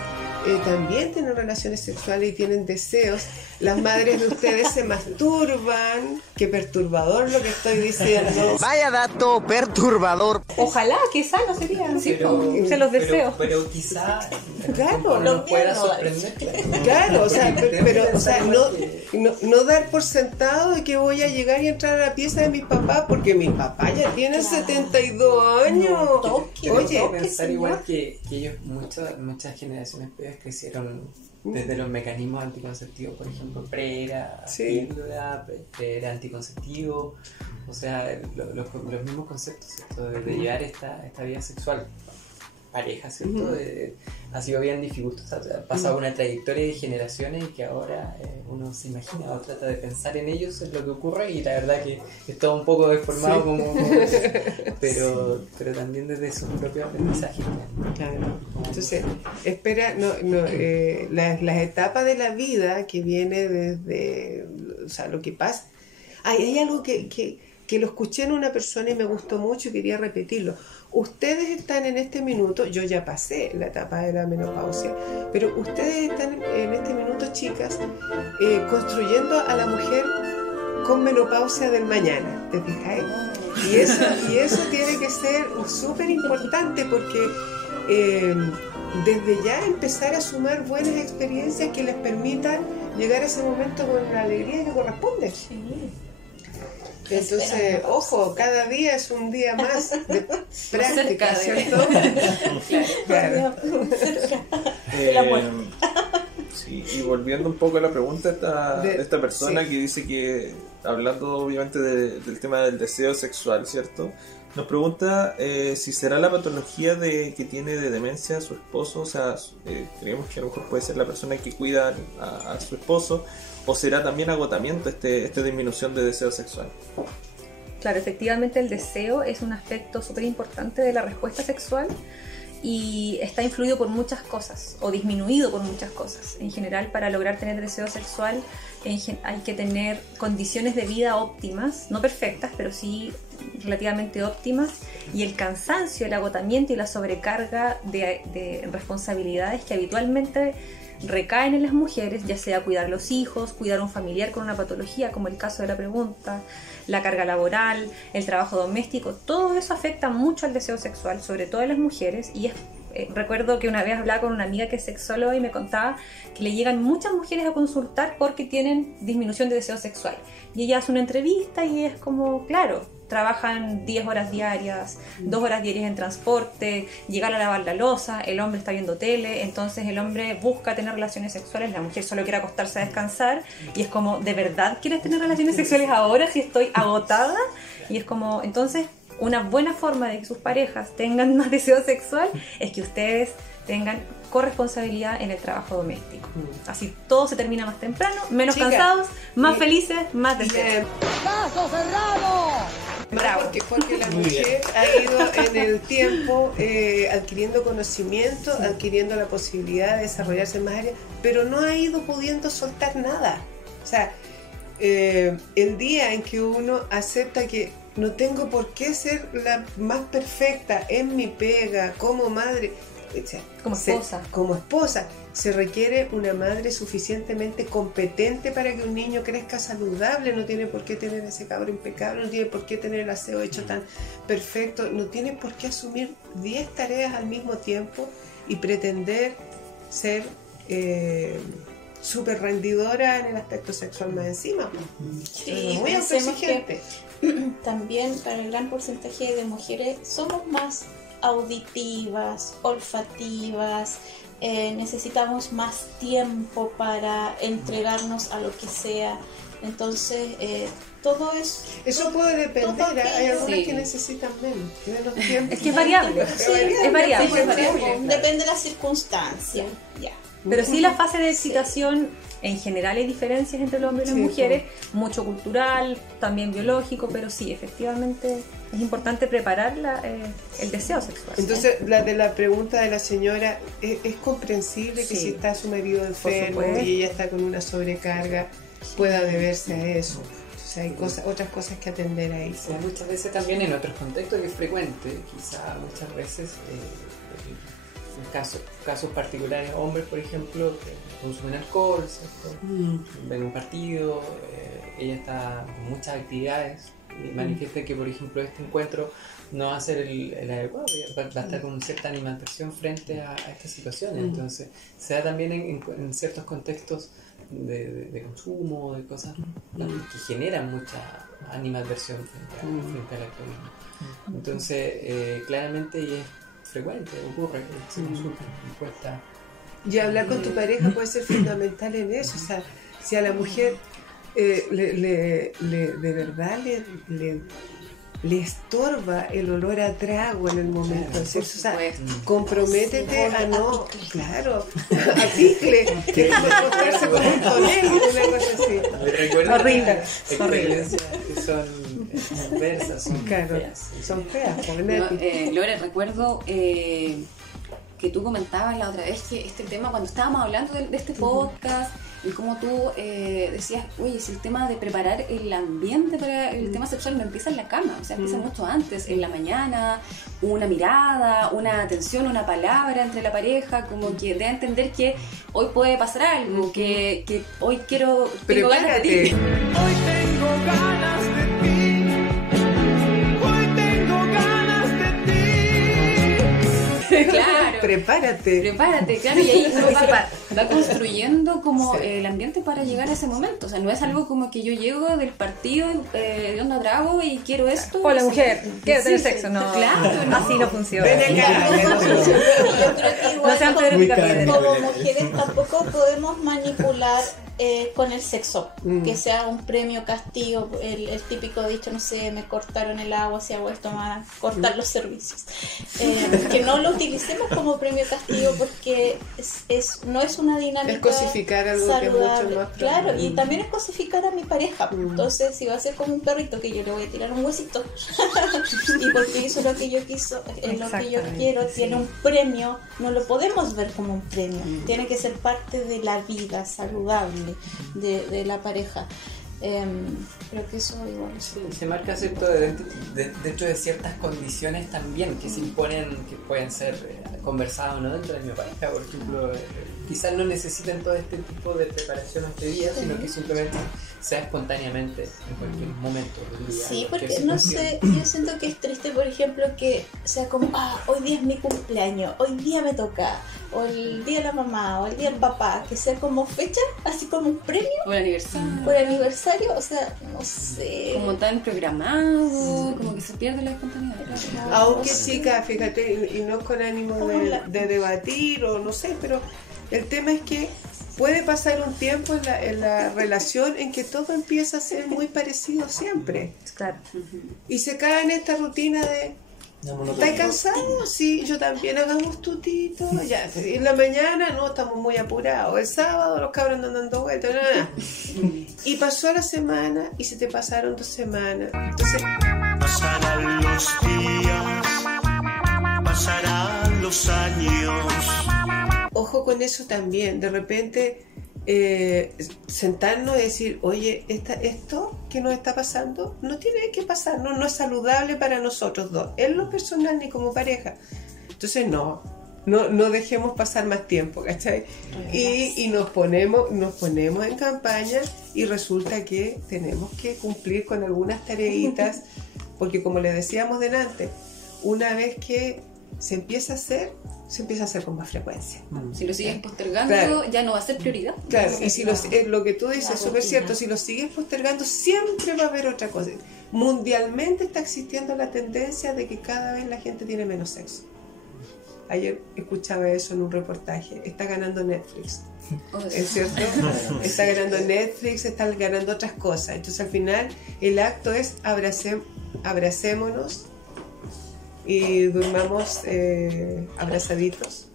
también tienen relaciones sexuales y tienen deseos. Las madres de ustedes se masturban. Qué perturbador lo que estoy diciendo. Vaya dato perturbador. Ojalá, que sano sería. Sí, Pero- se los deseo. Pero quizá Claro, nos pueda sorprender. Claro, o sea, no dar por sentado de que voy a llegar y entrar a la pieza de mis papás porque mis papás ya tienen 72 años. No toque, Oye, Oye, no toque, pensar señor. igual que ellos, muchas generaciones previas crecieron desde los mecanismos anticonceptivos, por ejemplo, pre era Sí. píldora, pre era anticonceptivo, o sea, los mismos conceptos, ¿cierto? De llevar esta vida sexual, pareja, ¿cierto? Ha sido bien dificultosa, ha pasado una trayectoria de generaciones y que ahora uno se imagina o trata de pensar en ellos, es lo que ocurre y la verdad que es todo un poco deformado pero también desde sus propios aprendizajes. Claro. Entonces, espera, las etapas de la vida que viene desde, o sea, lo que pasa. Hay algo que lo escuché en una persona y me gustó mucho y quería repetirlo. Ustedes están en este minuto, yo ya pasé la etapa de la menopausia, pero ustedes están en este minuto, chicas, construyendo a la mujer con menopausia del mañana, ¿te fijáis? Y eso tiene que ser súper importante porque desde ya empezar a sumar buenas experiencias que les permitan llegar a ese momento con la alegría que corresponde. Entonces, ojo, cada día es un día más de práctica, ¿cierto? Claro. De la muerte. Sí. Y volviendo un poco a la pregunta de esta persona sí. que dice que, hablando obviamente del tema del deseo sexual, ¿cierto? Nos pregunta si será la patología que tiene de demencia su esposo, o sea, creemos que a lo mejor puede ser la persona que cuida a su esposo, o será también agotamiento, esta disminución de deseo sexual. Claro, efectivamente el deseo es un aspecto súper importante de la respuesta sexual y está influido por muchas cosas o disminuido por muchas cosas. En general, para lograr tener deseo sexual hay que tener condiciones de vida óptimas, no perfectas, pero sí relativamente óptimas, y el cansancio, el agotamiento y la sobrecarga de responsabilidades que habitualmente recaen en las mujeres, ya sea cuidar los hijos, cuidar a un familiar con una patología, como el caso de la pregunta, la carga laboral, el trabajo doméstico, todo eso afecta mucho al deseo sexual, sobre todo en las mujeres, y recuerdo que una vez hablaba con una amiga que es sexóloga y me contaba que le llegan muchas mujeres a consultar porque tienen disminución de deseo sexual, y ella hace una entrevista y es como, claro, trabajan 10 horas diarias, 2 horas diarias en transporte, llegar a lavar la loza, el hombre está viendo tele, entonces el hombre busca tener relaciones sexuales, la mujer solo quiere acostarse a descansar, y es como, ¿de verdad quieres tener relaciones sexuales ahora si estoy agotada? Y es como, entonces, una buena forma de que sus parejas tengan más deseo sexual es que ustedes tengan corresponsabilidad en el trabajo doméstico. Así todo se termina más temprano, menos cansados, más felices, más deseos. ¡Caso cerrado! Bravo. Porque la mujer ha ido en el tiempo adquiriendo conocimiento, adquiriendo la posibilidad de desarrollarse en más áreas, pero no ha ido pudiendo soltar nada. O sea, el día en que uno acepta que no tengo por qué ser la más perfecta en mi pega, como madre, como esposa, se requiere una madre suficientemente competente para que un niño crezca saludable. No tiene por qué tener ese cabro impecable, no tiene por qué tener el aseo hecho tan perfecto, no tiene por qué asumir 10 tareas al mismo tiempo y pretender ser súper rendidora en el aspecto sexual más encima. Sí, muy autoexigente. También para el gran porcentaje de mujeres somos más auditivas, olfativas, necesitamos más tiempo para entregarnos a lo que sea. Entonces, todo eso puede depender. Hay algunas que necesitan menos tiempo. Es que es variable. Es variable. Depende de la circunstancia. Ya. Pero sí, la fase de excitación, en general hay diferencias entre los hombres y las mujeres, mucho cultural, también biológico, pero sí, efectivamente es importante preparar el deseo sexual. Entonces, la pregunta de la señora, es comprensible que si está su marido enfermo y ella está con una sobrecarga, pueda deberse a eso. O sea, hay otras cosas que atender ahí. Sí, muchas veces también en otros contextos que es frecuente, quizá muchas veces casos particulares, hombres por ejemplo que consumen alcohol, ¿cierto? Ven un partido, ella está con muchas actividades y manifiesta que por ejemplo este encuentro no va a ser el adecuado, va a estar con cierta animadversión frente a estas situaciones. Entonces se da también en ciertos contextos de consumo, de cosas que generan mucha animadversión frente al alcoholismo. Entonces claramente y es frecuente, ocurre que se consulta, encuesta. Y hablar con tu pareja puede ser fundamental en eso. O sea, si a la mujer de verdad le estorba el olor a trago en el momento del sexo, o sea, comprométete a no, claro, a picle, que acostarse con un tonel, una cosa así. Horrible. Que son versas, son feas. Son feas. Lore, recuerdo que tú comentabas la otra vez que este tema, cuando estábamos hablando de este podcast, y como tú decías, oye, si el tema de preparar el ambiente para el tema sexual no empieza en la cama, o sea, empieza mucho antes, en la mañana, una mirada, una atención, una palabra entre la pareja, como que debe entender que hoy puede pasar algo, que hoy tengo ganas de ti. Hoy tengo ganas de ti. Hoy tengo ganas de ti. Claro. Prepárate, claro, y ahí va construyendo como el ambiente para llegar a ese momento. O sea, no es algo como que yo llego del partido de onda bravo y quiero esto. Hola, o sea, mujer, quiero tener sexo. No, Claro, no. así no funciona. Ven acá, Yo creo que igual No sean como, Pedro Picapiedra. como mujeres tampoco podemos manipular con el sexo, que sea un premio, castigo, el típico dicho, no sé, me cortaron el agua, si hago esto me van a cortar los servicios. Que no lo utilicemos como premio, castigo, porque no es una dinámica Es cosificar algo que es mucho saludable. más Claro, y también es cosificar a mi pareja. Entonces, si va a ser como un perrito que yo le voy a tirar un huesito y porque hizo lo que yo quiso, lo que yo Exactamente, quiero, sí. tiene un premio, no lo podemos ver como un premio. Tiene que ser parte de la vida saludable de la pareja. Creo que eso igual. Sí, se marca cierto dentro de ciertas condiciones también que se imponen, que pueden ser conversadas o no dentro de mi pareja. Por ejemplo, quizás no necesiten todo este tipo de preparación este día, sino que simplemente sea espontáneamente en cualquier momento del día. Sí, en cualquier porque no situación. sé, yo siento que es triste, por ejemplo, que sea como, hoy día es mi cumpleaños, hoy día me toca, o el día de la mamá, o el día del papá, que sea como fecha, así como un premio O el aniversario. por aniversario, o sea, no sé. Como tan programado, como que se pierde la espontaneidad. Aunque chica, fíjate, y no con ánimo de debatir o no sé, pero el tema es que puede pasar un tiempo en la relación en que todo empieza a ser muy parecido siempre. Claro. Y se cae en esta rutina de ¿estás cansado? Sí, yo también, hagamos tutito. Ya, en la mañana no, estamos muy apurados. El sábado los cabros andan dando vueltas. Y pasó la semana y se te pasaron 2 semanas. Entonces, Pasarán los días, pasarán los años. ojo con eso también. De repente, sentarnos y decir, oye, esto que nos está pasando no tiene que pasar, no es saludable para nosotros dos, en lo personal ni como pareja. Entonces, no dejemos pasar más tiempo, ¿cachai? Y nos ponemos en campaña y resulta que tenemos que cumplir con algunas tareitas, porque como les decíamos delante, una vez que se empieza a hacer con más frecuencia. Si lo sigues postergando, Claro. ya no va a ser prioridad. Claro, y si lo que tú dices es súper cierto, si lo sigues postergando, siempre va a haber otra cosa. Mundialmente está existiendo la tendencia de que cada vez la gente tiene menos sexo. Ayer escuchaba eso en un reportaje. Está ganando Netflix. ¿Es cierto? Está ganando Netflix, está ganando otras cosas. Entonces al final el acto es abracémonos y durmamos abrazaditos.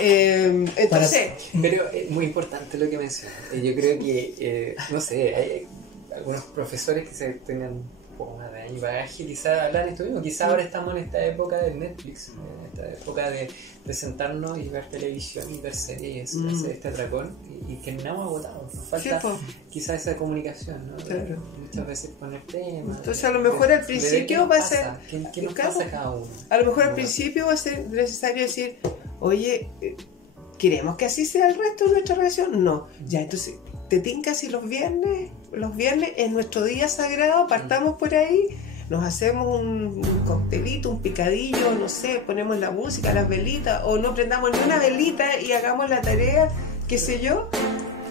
Entonces, Pero es muy importante lo que mencionas. Yo creo que, no sé, hay algunos profesores que se tengan un poco más de años para agilizar, hablar esto mismo. Quizá ahora estamos en esta época de Netflix, en esta época de sentarnos y ver televisión y ver series y hacer este atracón y que no agotamos. Nos falta quizá esa comunicación, ¿no? Claro. Muchas veces poner temas. Entonces a lo mejor al principio va a ser... ¿Qué nos pasa a cada uno? A lo mejor al principio va a ser necesario decir, oye, ¿queremos que así sea el resto de nuestra relación? No. Ya, entonces, ¿te tinca si los viernes es nuestro día sagrado, partamos por ahí, nos hacemos un coctelito, un picadillo, no sé, ponemos la música, las velitas, o no prendamos ni una velita y hagamos la tarea, qué sé yo,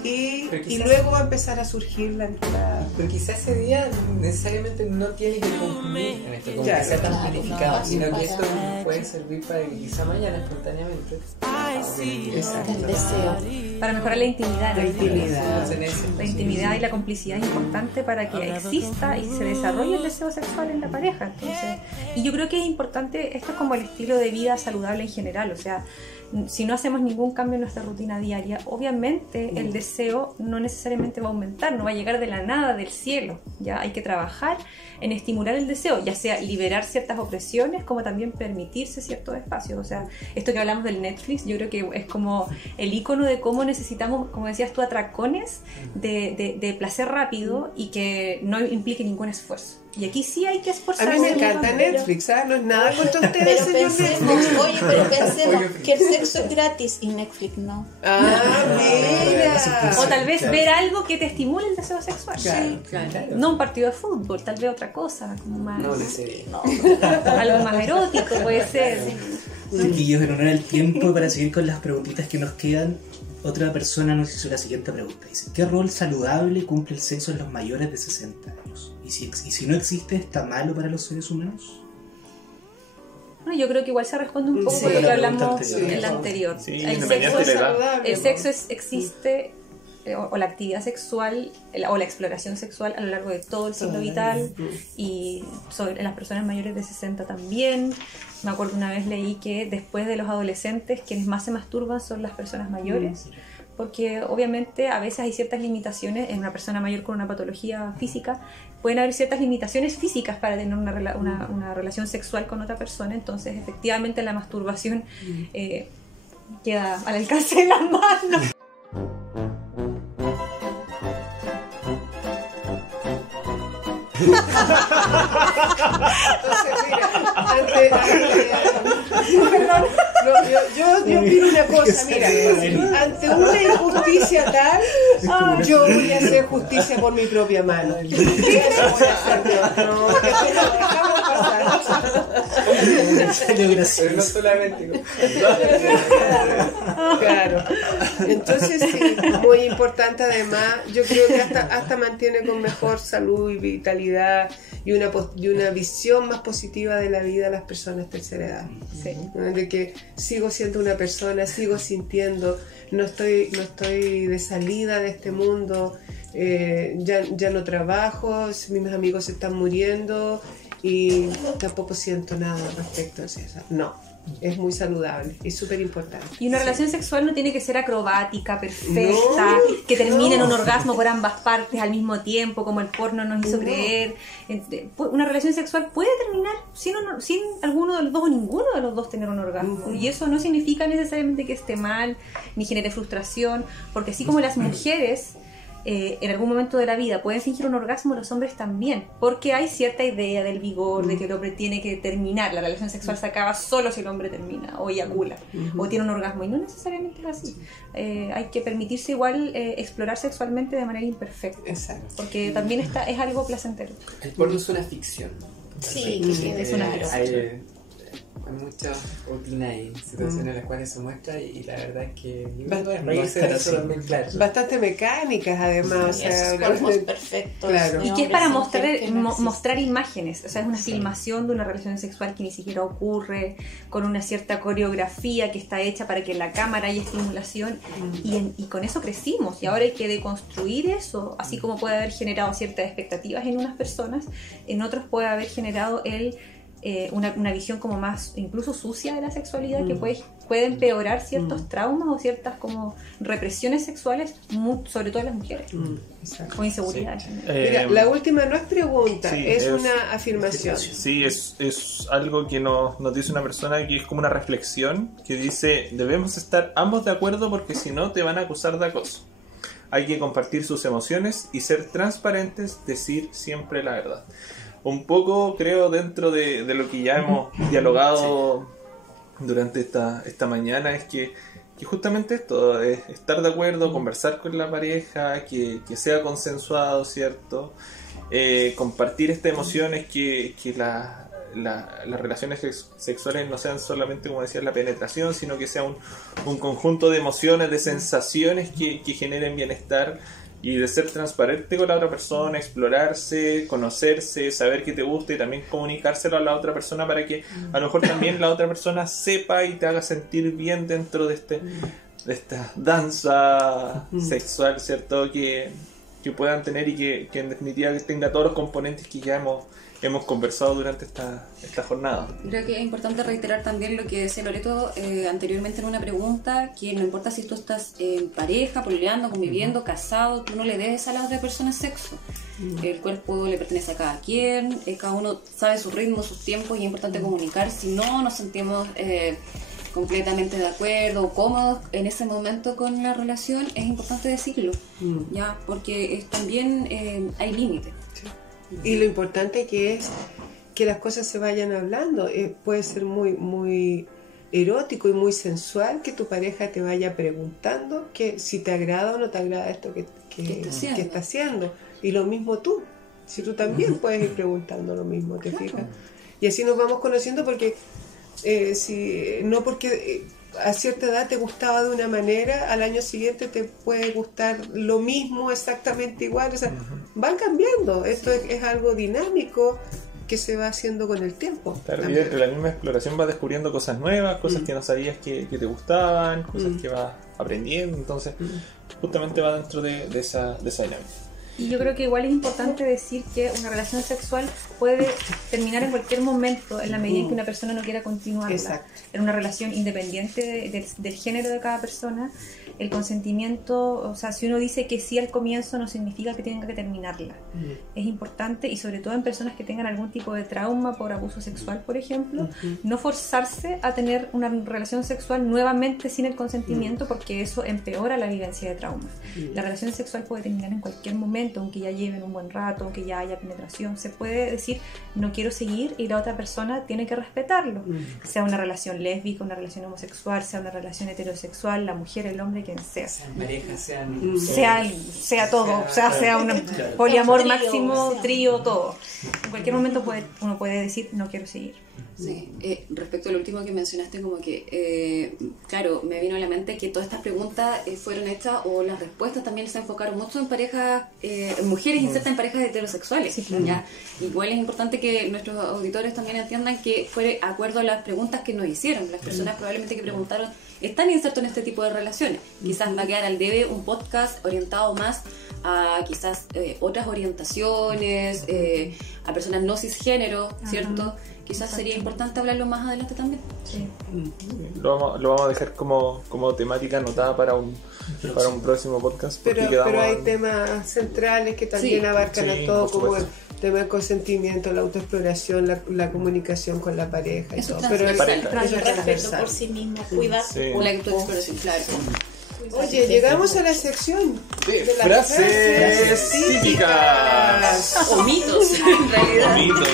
y luego va a empezar a surgir la... Pero quizás ese día necesariamente no tiene que concluir en esto, como que sea tan planificado, sino que esto puede servir para que quizá mañana espontáneamente El deseo. Para mejorar la intimidad. ¿no? La La intimidad y la complicidad es importante para que exista y se desarrolle el deseo sexual en la pareja. Entonces, y yo creo que es importante, esto es como el estilo de vida saludable en general, o sea, si no hacemos ningún cambio en nuestra rutina diaria, obviamente el deseo no necesariamente va a aumentar, no va a llegar de la nada, del cielo. Ya hay que trabajar en estimular el deseo, ya sea liberar ciertas opresiones, como también permitirse ciertos espacios. O sea, esto que hablamos del Netflix, yo creo que es como el icono de cómo necesitamos, como decías tú, atracones de placer rápido y que no implique ningún esfuerzo. Y aquí sí hay que esforzarse. A mí me encanta Netflix, ¿ah? No es nada contra ustedes, Pero señor pensemos, Netflix. oye, pero pensemos que el sexo es gratis y Netflix no. Mira. O tal vez ver algo que te estimule el deseo sexual. Claro. No un partido de fútbol, tal vez otra cosa, como más... No le sé. algo más erótico puede ser. Chiquillos, en honor al tiempo, para seguir con las preguntitas que nos quedan, otra persona nos hizo la siguiente pregunta. Dice, ¿qué rol saludable cumple el sexo en los mayores de 60 años? Y si no existe, ¿está malo para los seres humanos? Bueno, yo creo que igual se responde un poco Sí. con lo que La pregunta hablamos anterior. en la anterior. Sí, El independiente sexo, de la edad. el sexo existe, o la actividad sexual, o la exploración sexual a lo largo de todo el ciclo vital, y en las personas mayores de 60 también. Me acuerdo una vez leí que después de los adolescentes, quienes más se masturban son las personas mayores, porque obviamente a veces hay ciertas limitaciones en una persona mayor con una patología física. Pueden haber ciertas limitaciones físicas para tener una relación sexual con otra persona, entonces efectivamente la masturbación queda al alcance de las manos. Entonces, mira, yo opino una cosa, mira, ante una injusticia tal, yo voy a hacer justicia por mi propia mano. ¿Qué voy a hacer yo? No, dejamos pasar. Pero no solamente. Claro. Entonces, sí, muy importante además, yo creo que hasta mantiene con mejor salud y vitalidad y una visión más positiva de la vida a las personas tercera edad. Sí. De que sigo siendo una persona, sigo sintiendo, no estoy de salida de este mundo, ya no trabajo, mis amigos se están muriendo y tampoco siento nada respecto a eso. No. Es muy saludable, es súper importante. Y una relación sexual no tiene que ser acrobática, perfecta, que termine en un orgasmo por ambas partes al mismo tiempo, como el porno nos hizo creer. Una relación sexual puede terminar sin alguno de los dos o ninguno de los dos tener un orgasmo. Y eso no significa necesariamente que esté mal, ni genere frustración, porque así como las mujeres en algún momento de la vida pueden fingir un orgasmo, los hombres también, porque hay cierta idea del vigor, de que el hombre tiene que terminar, la relación sexual se acaba solo si el hombre termina, o eyacula, o tiene un orgasmo, y no necesariamente es así. Hay que permitirse igual explorar sexualmente de manera imperfecta. Exacto. Porque también es algo placentero. El porno es una ficción. Sí, es una hay muchas rutinas y situaciones en las cuales se muestra y la verdad es que reírse de eso también, claro. Bastante mecánicas además, o sea, cuerpos perfectos. Claro. Y que es para mostrar imágenes, o sea, es una filmación de una relación sexual que ni siquiera ocurre, con una cierta coreografía que está hecha para que en la cámara haya estimulación, y con eso crecimos, y ahora hay que deconstruir eso, así como puede haber generado ciertas expectativas en unas personas, en otros puede haber generado una visión como más incluso sucia de la sexualidad, que puede empeorar ciertos traumas o ciertas como represiones sexuales, sobre todo en las mujeres, o inseguridades. Mira, la última no es pregunta, sí, es una afirmación. Sí, es algo que nos dice una persona, que es como una reflexión, que dice: debemos estar ambos de acuerdo porque si no te van a acusar de acoso. Hay que compartir sus emociones y ser transparentes, decir siempre la verdad. Un poco creo dentro de lo que ya hemos dialogado durante esta mañana, es que justamente esto, es estar de acuerdo, conversar con la pareja, que sea consensuado, ¿cierto? Compartir estas emociones, que las relaciones sexuales no sean solamente, como decía, la penetración, sino que sea un conjunto de emociones, de sensaciones que generen bienestar, y de ser transparente con la otra persona, explorarse, conocerse, saber qué te gusta y también comunicárselo a la otra persona para que a lo mejor también la otra persona sepa y te haga sentir bien dentro de esta danza sexual, ¿cierto? Que puedan tener, y que en definitiva tenga todos los componentes que ya hemos conversado durante esta jornada. Creo que es importante reiterar también lo que decía Loreto anteriormente en una pregunta, que no importa si tú estás en pareja, pololeando, conviviendo, casado, tú no le debes a la otra persona sexo. El cuerpo le pertenece a cada quien, cada uno sabe su ritmo, sus tiempos, y es importante comunicar. Si no nos sentimos completamente de acuerdo o cómodos en ese momento con la relación, es importante decirlo, ya, porque también hay límites. Y lo importante que es que las cosas se vayan hablando. Puede ser muy, muy erótico y muy sensual que tu pareja te vaya preguntando que si te agrada o no te agrada esto que está haciendo. Y lo mismo tú. Si tú también puedes ir preguntando lo mismo, ¿te fijas? Y así nos vamos conociendo, porque No porque a cierta edad te gustaba de una manera, al año siguiente te puede gustar lo mismo, exactamente igual. O sea, van cambiando. Esto es algo dinámico que se va haciendo con el tiempo. Claro, y dentro de la misma exploración vas descubriendo cosas nuevas, cosas que no sabías que te gustaban, cosas que vas aprendiendo. Entonces, justamente va dentro de esa dinámica. Y yo creo que igual es importante decir que una relación sexual puede terminar en cualquier momento en la medida en que una persona no quiera continuarla. Exacto. En una relación independiente del género de cada persona, el consentimiento, o sea, si uno dice que sí al comienzo no significa que tenga que terminarla. Es importante, y sobre todo en personas que tengan algún tipo de trauma por abuso sexual, por ejemplo, no forzarse a tener una relación sexual nuevamente sin el consentimiento, porque eso empeora la vivencia de trauma. La relación sexual puede terminar en cualquier momento, aunque ya lleven un buen rato, aunque ya haya penetración. Se puede decir, no quiero seguir, y la otra persona tiene que respetarlo. Sea una relación lésbica, una relación homosexual, sea una relación heterosexual, la mujer, el hombre, quien sea. Sean parejas, sea todo, sea un poliamor máximo, trío, todo. En cualquier momento uno puede decir, no quiero seguir. Sí, respecto a lo último que mencionaste, como que, claro, me vino a la mente que todas estas preguntas fueron hechas, o las respuestas también se enfocaron mucho en parejas, mujeres insertas en parejas heterosexuales. Sí, claro. ¿Ya? Igual es importante que nuestros auditores también entiendan que fue de acuerdo a las preguntas que nos hicieron. Las personas probablemente que preguntaron están insertos en este tipo de relaciones. Quizás va a quedar al debe un podcast orientado más a quizás otras orientaciones, a personas no cisgénero, ¿cierto? Quizás sería importante hablarlo más adelante también. Sí. Lo vamos a dejar como temática anotada para un próximo podcast. Pero hay temas centrales que también abarcan a todo, como el tema del consentimiento, la autoexploración, la comunicación con la pareja y todo. Pero el respeto por sí mismo, cuidar o la autoexploración, claro. Oye, llegamos a la sección de las frases típicas. O mitos, en realidad. Mitos.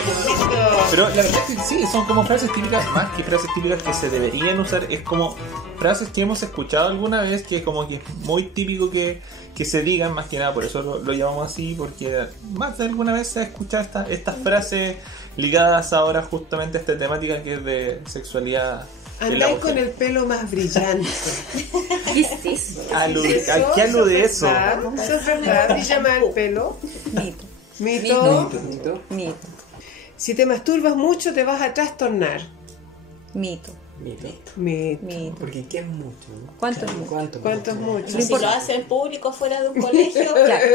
Pero la verdad es que sí, son como frases típicas, más que frases típicas que se deberían usar. Es como frases que hemos escuchado alguna vez, que como que es muy típico que se digan, más que nada. Por eso lo llamamos así, porque más de alguna vez se ha escuchado estas frases ligadas ahora justamente a esta temática que es de sexualidad. Andáis con el pelo más brillante. ¿Qué es eso? ¿A qué alude eso? ¿Eso es verdad? ¿Brilla más el pelo? Mito. Si te masturbas mucho te vas a trastornar. Mito. Porque ¿qué es mucho? ¿Cuánto es mucho? ¿Cuánto es mucho? Si lo hace en público fuera de un colegio, claro,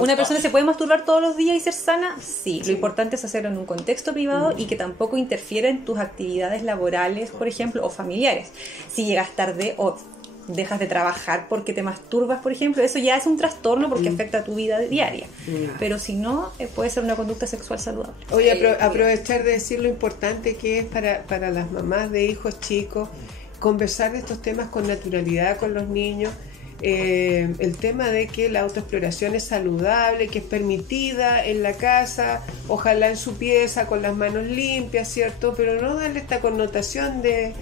una persona se puede masturbar todos los días y ser sana, sí. Lo importante es hacerlo en un contexto privado y que tampoco interfiera en tus actividades laborales, por ejemplo, o familiares. Si llegas tarde o dejas de trabajar porque te masturbas, por ejemplo, eso ya es un trastorno porque afecta a tu vida diaria. Pero si no, puede ser una conducta sexual saludable. Oye, aprovechar de decir lo importante que es para las mamás de hijos chicos conversar de estos temas con naturalidad con los niños. El tema de que la autoexploración es saludable, que es permitida en la casa, ojalá en su pieza con las manos limpias, ¿cierto? Pero no darle esta connotación de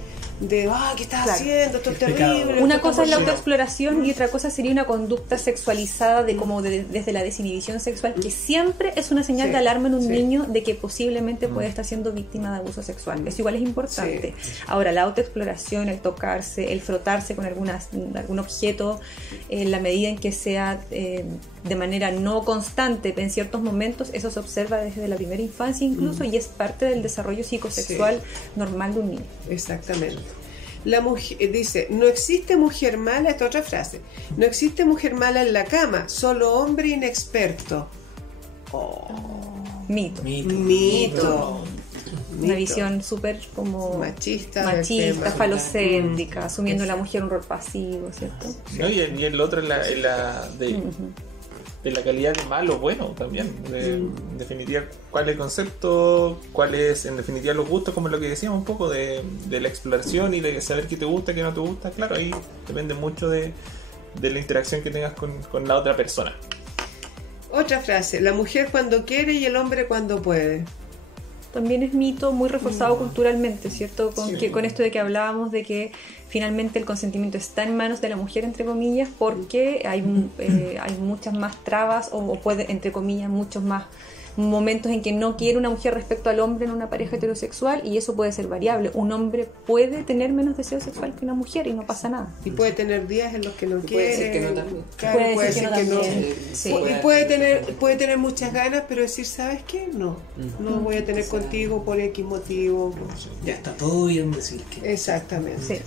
¿qué estás haciendo? Esto es terrible. Una cosa es la autoexploración y otra cosa sería una conducta sexualizada desde la desinhibición sexual, que siempre es una señal de alarma en un niño de que posiblemente puede estar siendo víctima de abuso sexual. Eso igual es importante. Ahora, la autoexploración, el tocarse, el frotarse con algún objeto, en la medida en que sea de manera no constante en ciertos momentos, eso se observa desde la primera infancia incluso, y es parte del desarrollo psicosexual normal de un niño. Exactamente. La mujer dice, no existe mujer mala, esta otra frase, no existe mujer mala en la cama, solo hombre inexperto. Mito. Una visión súper como machista, falocéntrica, asumiendo a la mujer un rol pasivo, ¿cierto? No, y el otro es de la calidad de malo bueno también, en definitiva cuál es el concepto, cuál es en definitiva los gustos, como lo que decíamos un poco de la exploración y de saber qué te gusta, qué no te gusta. Claro, ahí depende mucho de la interacción que tengas con la otra persona. Otra frase, la mujer cuando quiere y el hombre cuando puede. También es mito muy reforzado culturalmente, ¿cierto? Con esto de que hablábamos de que finalmente el consentimiento está en manos de la mujer, entre comillas, porque hay muchas más trabas o puede, entre comillas, muchos más momentos en que no quiere una mujer respecto al hombre en una pareja heterosexual, y eso puede ser variable. Un hombre puede tener menos deseo sexual que una mujer y no pasa nada. Y puede tener días en los que no quiere. Puede ser que no también. Claro, puede ser que no. Sí. Y puede tener muchas ganas, pero decir, ¿sabes qué? No voy a tener contigo por X motivo. Ya está todo bien decir que... Exactamente. Sí.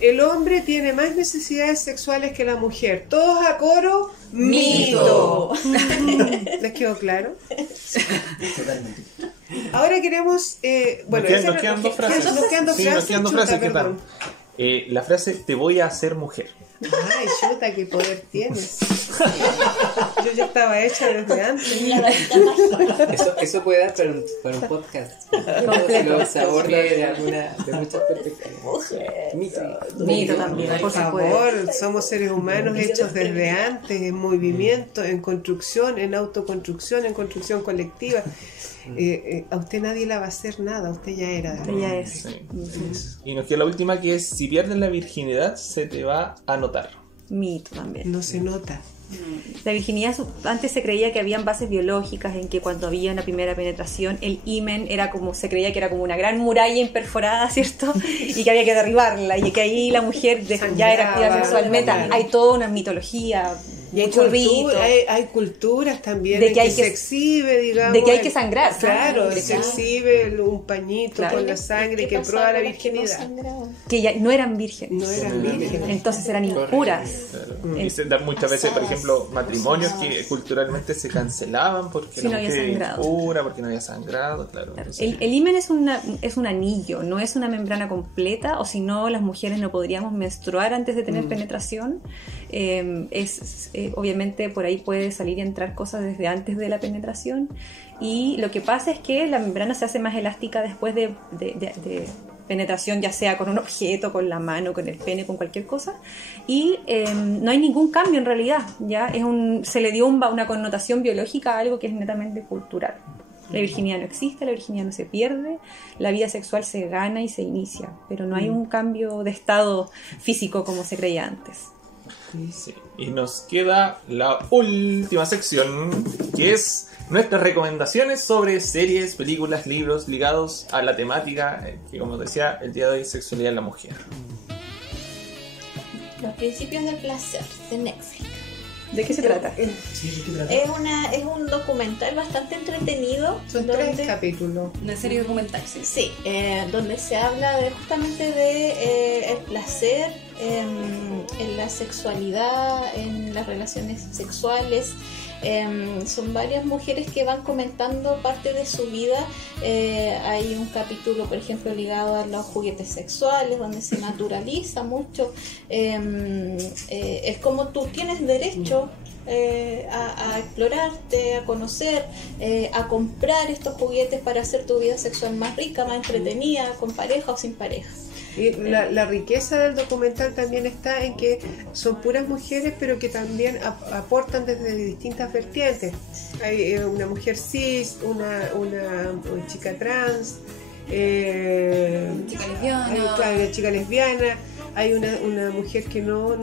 El hombre tiene más necesidades sexuales que la mujer. Todos a coro, mito. ¿Les quedó claro? Totalmente. Ahora queremos... bueno, nos quedan dos frases. Nos quedan dos Sí, frases. nos quedan dos Chuta, frases. ¿Qué tal? perdón. La frase, te voy a hacer mujer. Ay, chuta, qué poder tienes. Yo ya estaba hecha desde antes. Eso puede dar para un podcast. Completo. Se aborda de muchas perspectivas. Mito también, Por favor, somos seres humanos hechos desde antes, en movimiento, en construcción, en autoconstrucción, en construcción colectiva. A usted nadie la va a hacer nada, usted ya era. Usted ya es. Sí. Y nos queda la última, que es, si pierdes la virginidad, se te va a notar. Mito también. No se nota. La virginidad, antes se creía que habían bases biológicas, en que cuando había una primera penetración, el himen era como, se creía que era como una gran muralla imperforada, ¿cierto? Y que había que derribarla, y que ahí la mujer ya era activa sexualmente. Claro. Hay toda una mitología, Y hay, mucho rito. hay culturas también De en que hay que que- se exhibe, digamos. de que hay que sangrar. Claro, Sangre, se claro. exhibe un pañito Claro. con la sangre que ¿Qué prueba pasaba la con las que no virginidad. sangraban? Que ya no eran vírgenes. No eran vírgenes. Entonces eran impuras. Claro. Y se dan muchas veces, por ejemplo, matrimonios que culturalmente se cancelaban porque Si no la había mujer era sangrado. impura, porque no había sangrado, claro. El himen es un anillo, no es una membrana completa, o si no, las mujeres no podríamos menstruar antes de tener penetración. Obviamente por ahí puede salir y entrar cosas desde antes de la penetración, y lo que pasa es que la membrana se hace más elástica después de penetración, ya sea con un objeto, con la mano, con el pene, con cualquier cosa, y no hay ningún cambio en realidad. Ya se le dio una connotación biológica a algo que es netamente cultural. La virginidad no existe, la virginidad no se pierde, la vida sexual se gana y se inicia, pero no hay un cambio de estado físico como se creía antes. Sí. Y nos queda la última sección, que es nuestras recomendaciones sobre series, películas, libros ligados a la temática que, como decía, el día de hoy, sexualidad en la mujer. Los principios del placer de Netflix. ¿De qué se trata? Sí, ¿de qué trata? Es un documental bastante entretenido. Son 3 capítulos. Una serie documental, sí. Sí, donde se habla justamente de el placer en la sexualidad, en las relaciones sexuales. Son varias mujeres que van comentando parte de su vida. Hay un capítulo, por ejemplo, ligado a los juguetes sexuales, donde se naturaliza mucho. Es como tú tienes derecho a explorarte, a conocer, a comprar estos juguetes para hacer tu vida sexual más rica, más entretenida, con pareja o sin pareja. Y la riqueza del documental también está en que son puras mujeres, pero que también aportan desde distintas vertientes. Hay una mujer cis, una chica trans, Chica lesbiana. hay una chica lesbiana, hay una mujer que no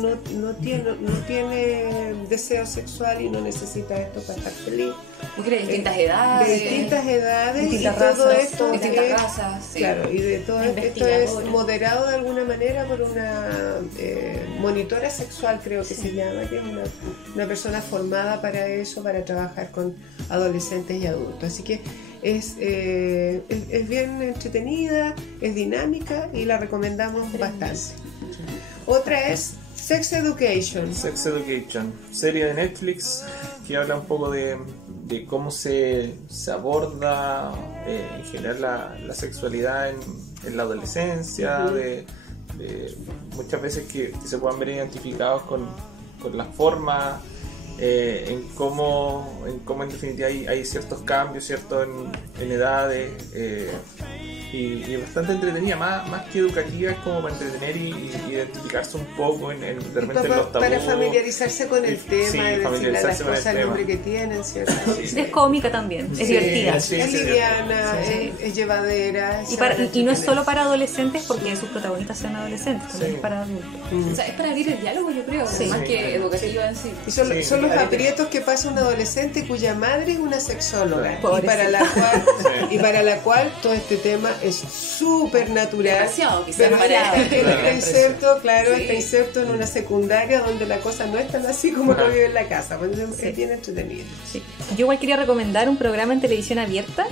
tiene deseo sexual y no necesita esto para estar feliz. Mujeres de distintas edades. De distintas edades, distintas y todo razas, esto distintas es- razas. Sí. Claro, y de todo esto es Investigadora. moderado de alguna manera por una monitora sexual, creo que se llama, que es una persona formada para eso, para trabajar con adolescentes y adultos. Así que es bien entretenida, es dinámica y la recomendamos bastante. Otra es Sex Education. Sex Education, serie de Netflix que habla un poco de cómo se aborda en general la sexualidad en la adolescencia, de muchas veces que se puedan ver identificados con la forma, en cómo en definitiva hay ciertos cambios, ¿cierto? En edades, y bastante entretenida, más que educativa, es como para entretener y identificarse un poco de repente en los tabús. Para familiarizarse con el tema, sí, y decirle familiarizarse las con el cosas al tema. nombre que tienen, ¿cierto? Es cómica también, es divertida. sí, es sí, liviana, sí. es llevadera. Y no es solo para adolescentes porque sus protagonistas sean adolescentes, también es para adultos. O sea, es para abrir el diálogo, yo creo, Sí. más que educativo en sí. Y son Sí, los claro. aprietos que pasa un adolescente cuya madre es una sexóloga y Pobrecita. para la cual todo este tema es súper natural. Demasiado, quizás, Pero para está inserto, claro, Sí. está inserto en una secundaria donde la cosa no es tan así como lo vive en la casa. Pues es bien entretenido. Sí. Yo igual quería recomendar un programa en televisión abierta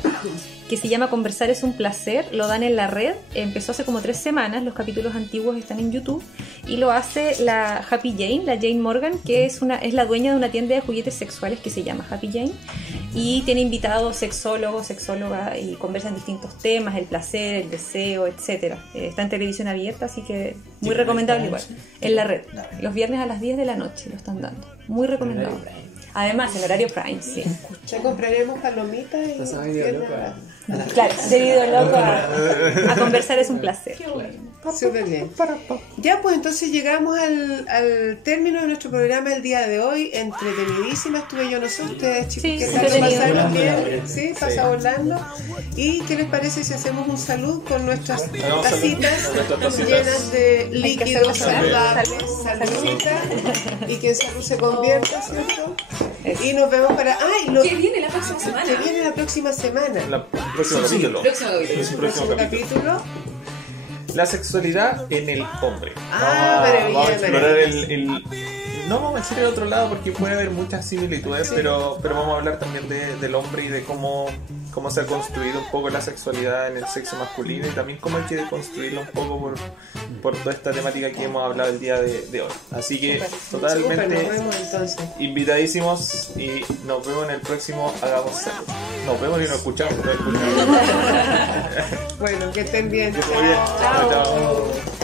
que se llama Conversar es un placer, lo dan en la red, empezó hace como 3 semanas, los capítulos antiguos están en YouTube y lo hace la Happy Jane, la Jane Morgan, que es la dueña de una tienda de juguetes sexuales que se llama Happy Jane y tiene invitados sexólogos, sexólogas y conversan distintos temas, el placer, el deseo, etcétera. Está en televisión abierta, así que muy recomendable igual. En la red, los viernes a las 10 de la noche lo están dando, muy recomendado. Además, el horario Prime, sí. Ya compraremos palomitas y Estás a video loco, Claro, debido loco a conversar es un placer. súper bien. Ya, pues entonces llegamos al término de nuestro programa el día de hoy. Entretenidísima estuve yo, no sé ustedes, chicos, Sí, ¿qué sí, tal? ¿Lo entretenido. pasaron bien? Sí, pasa volando. ¿Y qué les parece si hacemos un salud con nuestras Hagamos tacitas salud con nuestras tacitas. llenas de líquidos hacerlo saludables? salud. Saludcita. Y que en salud se convierta, ¿cierto? Y nos vemos para... ¡Ay! Lo ¿Qué viene la próxima semana? que viene la próxima semana. El próximo capítulo. Próximo capítulo. El próximo capítulo. Capítulo. La sexualidad en el hombre. Maravilla, Vamos a explorar maravilla. no vamos a decir el otro lado porque puede haber muchas similitudes, pero vamos a hablar también del hombre y de cómo se ha construido un poco la sexualidad en el sexo masculino y también cómo hay que deconstruirlo un poco por toda esta temática que hemos hablado el día de hoy. Así que totalmente Súper, nos vemos entonces. invitadísimos y nos vemos en el próximo Hagamos Salud. Nos vemos y nos escuchamos. Bueno, que estén bien. Muy bien. Chao. Chao.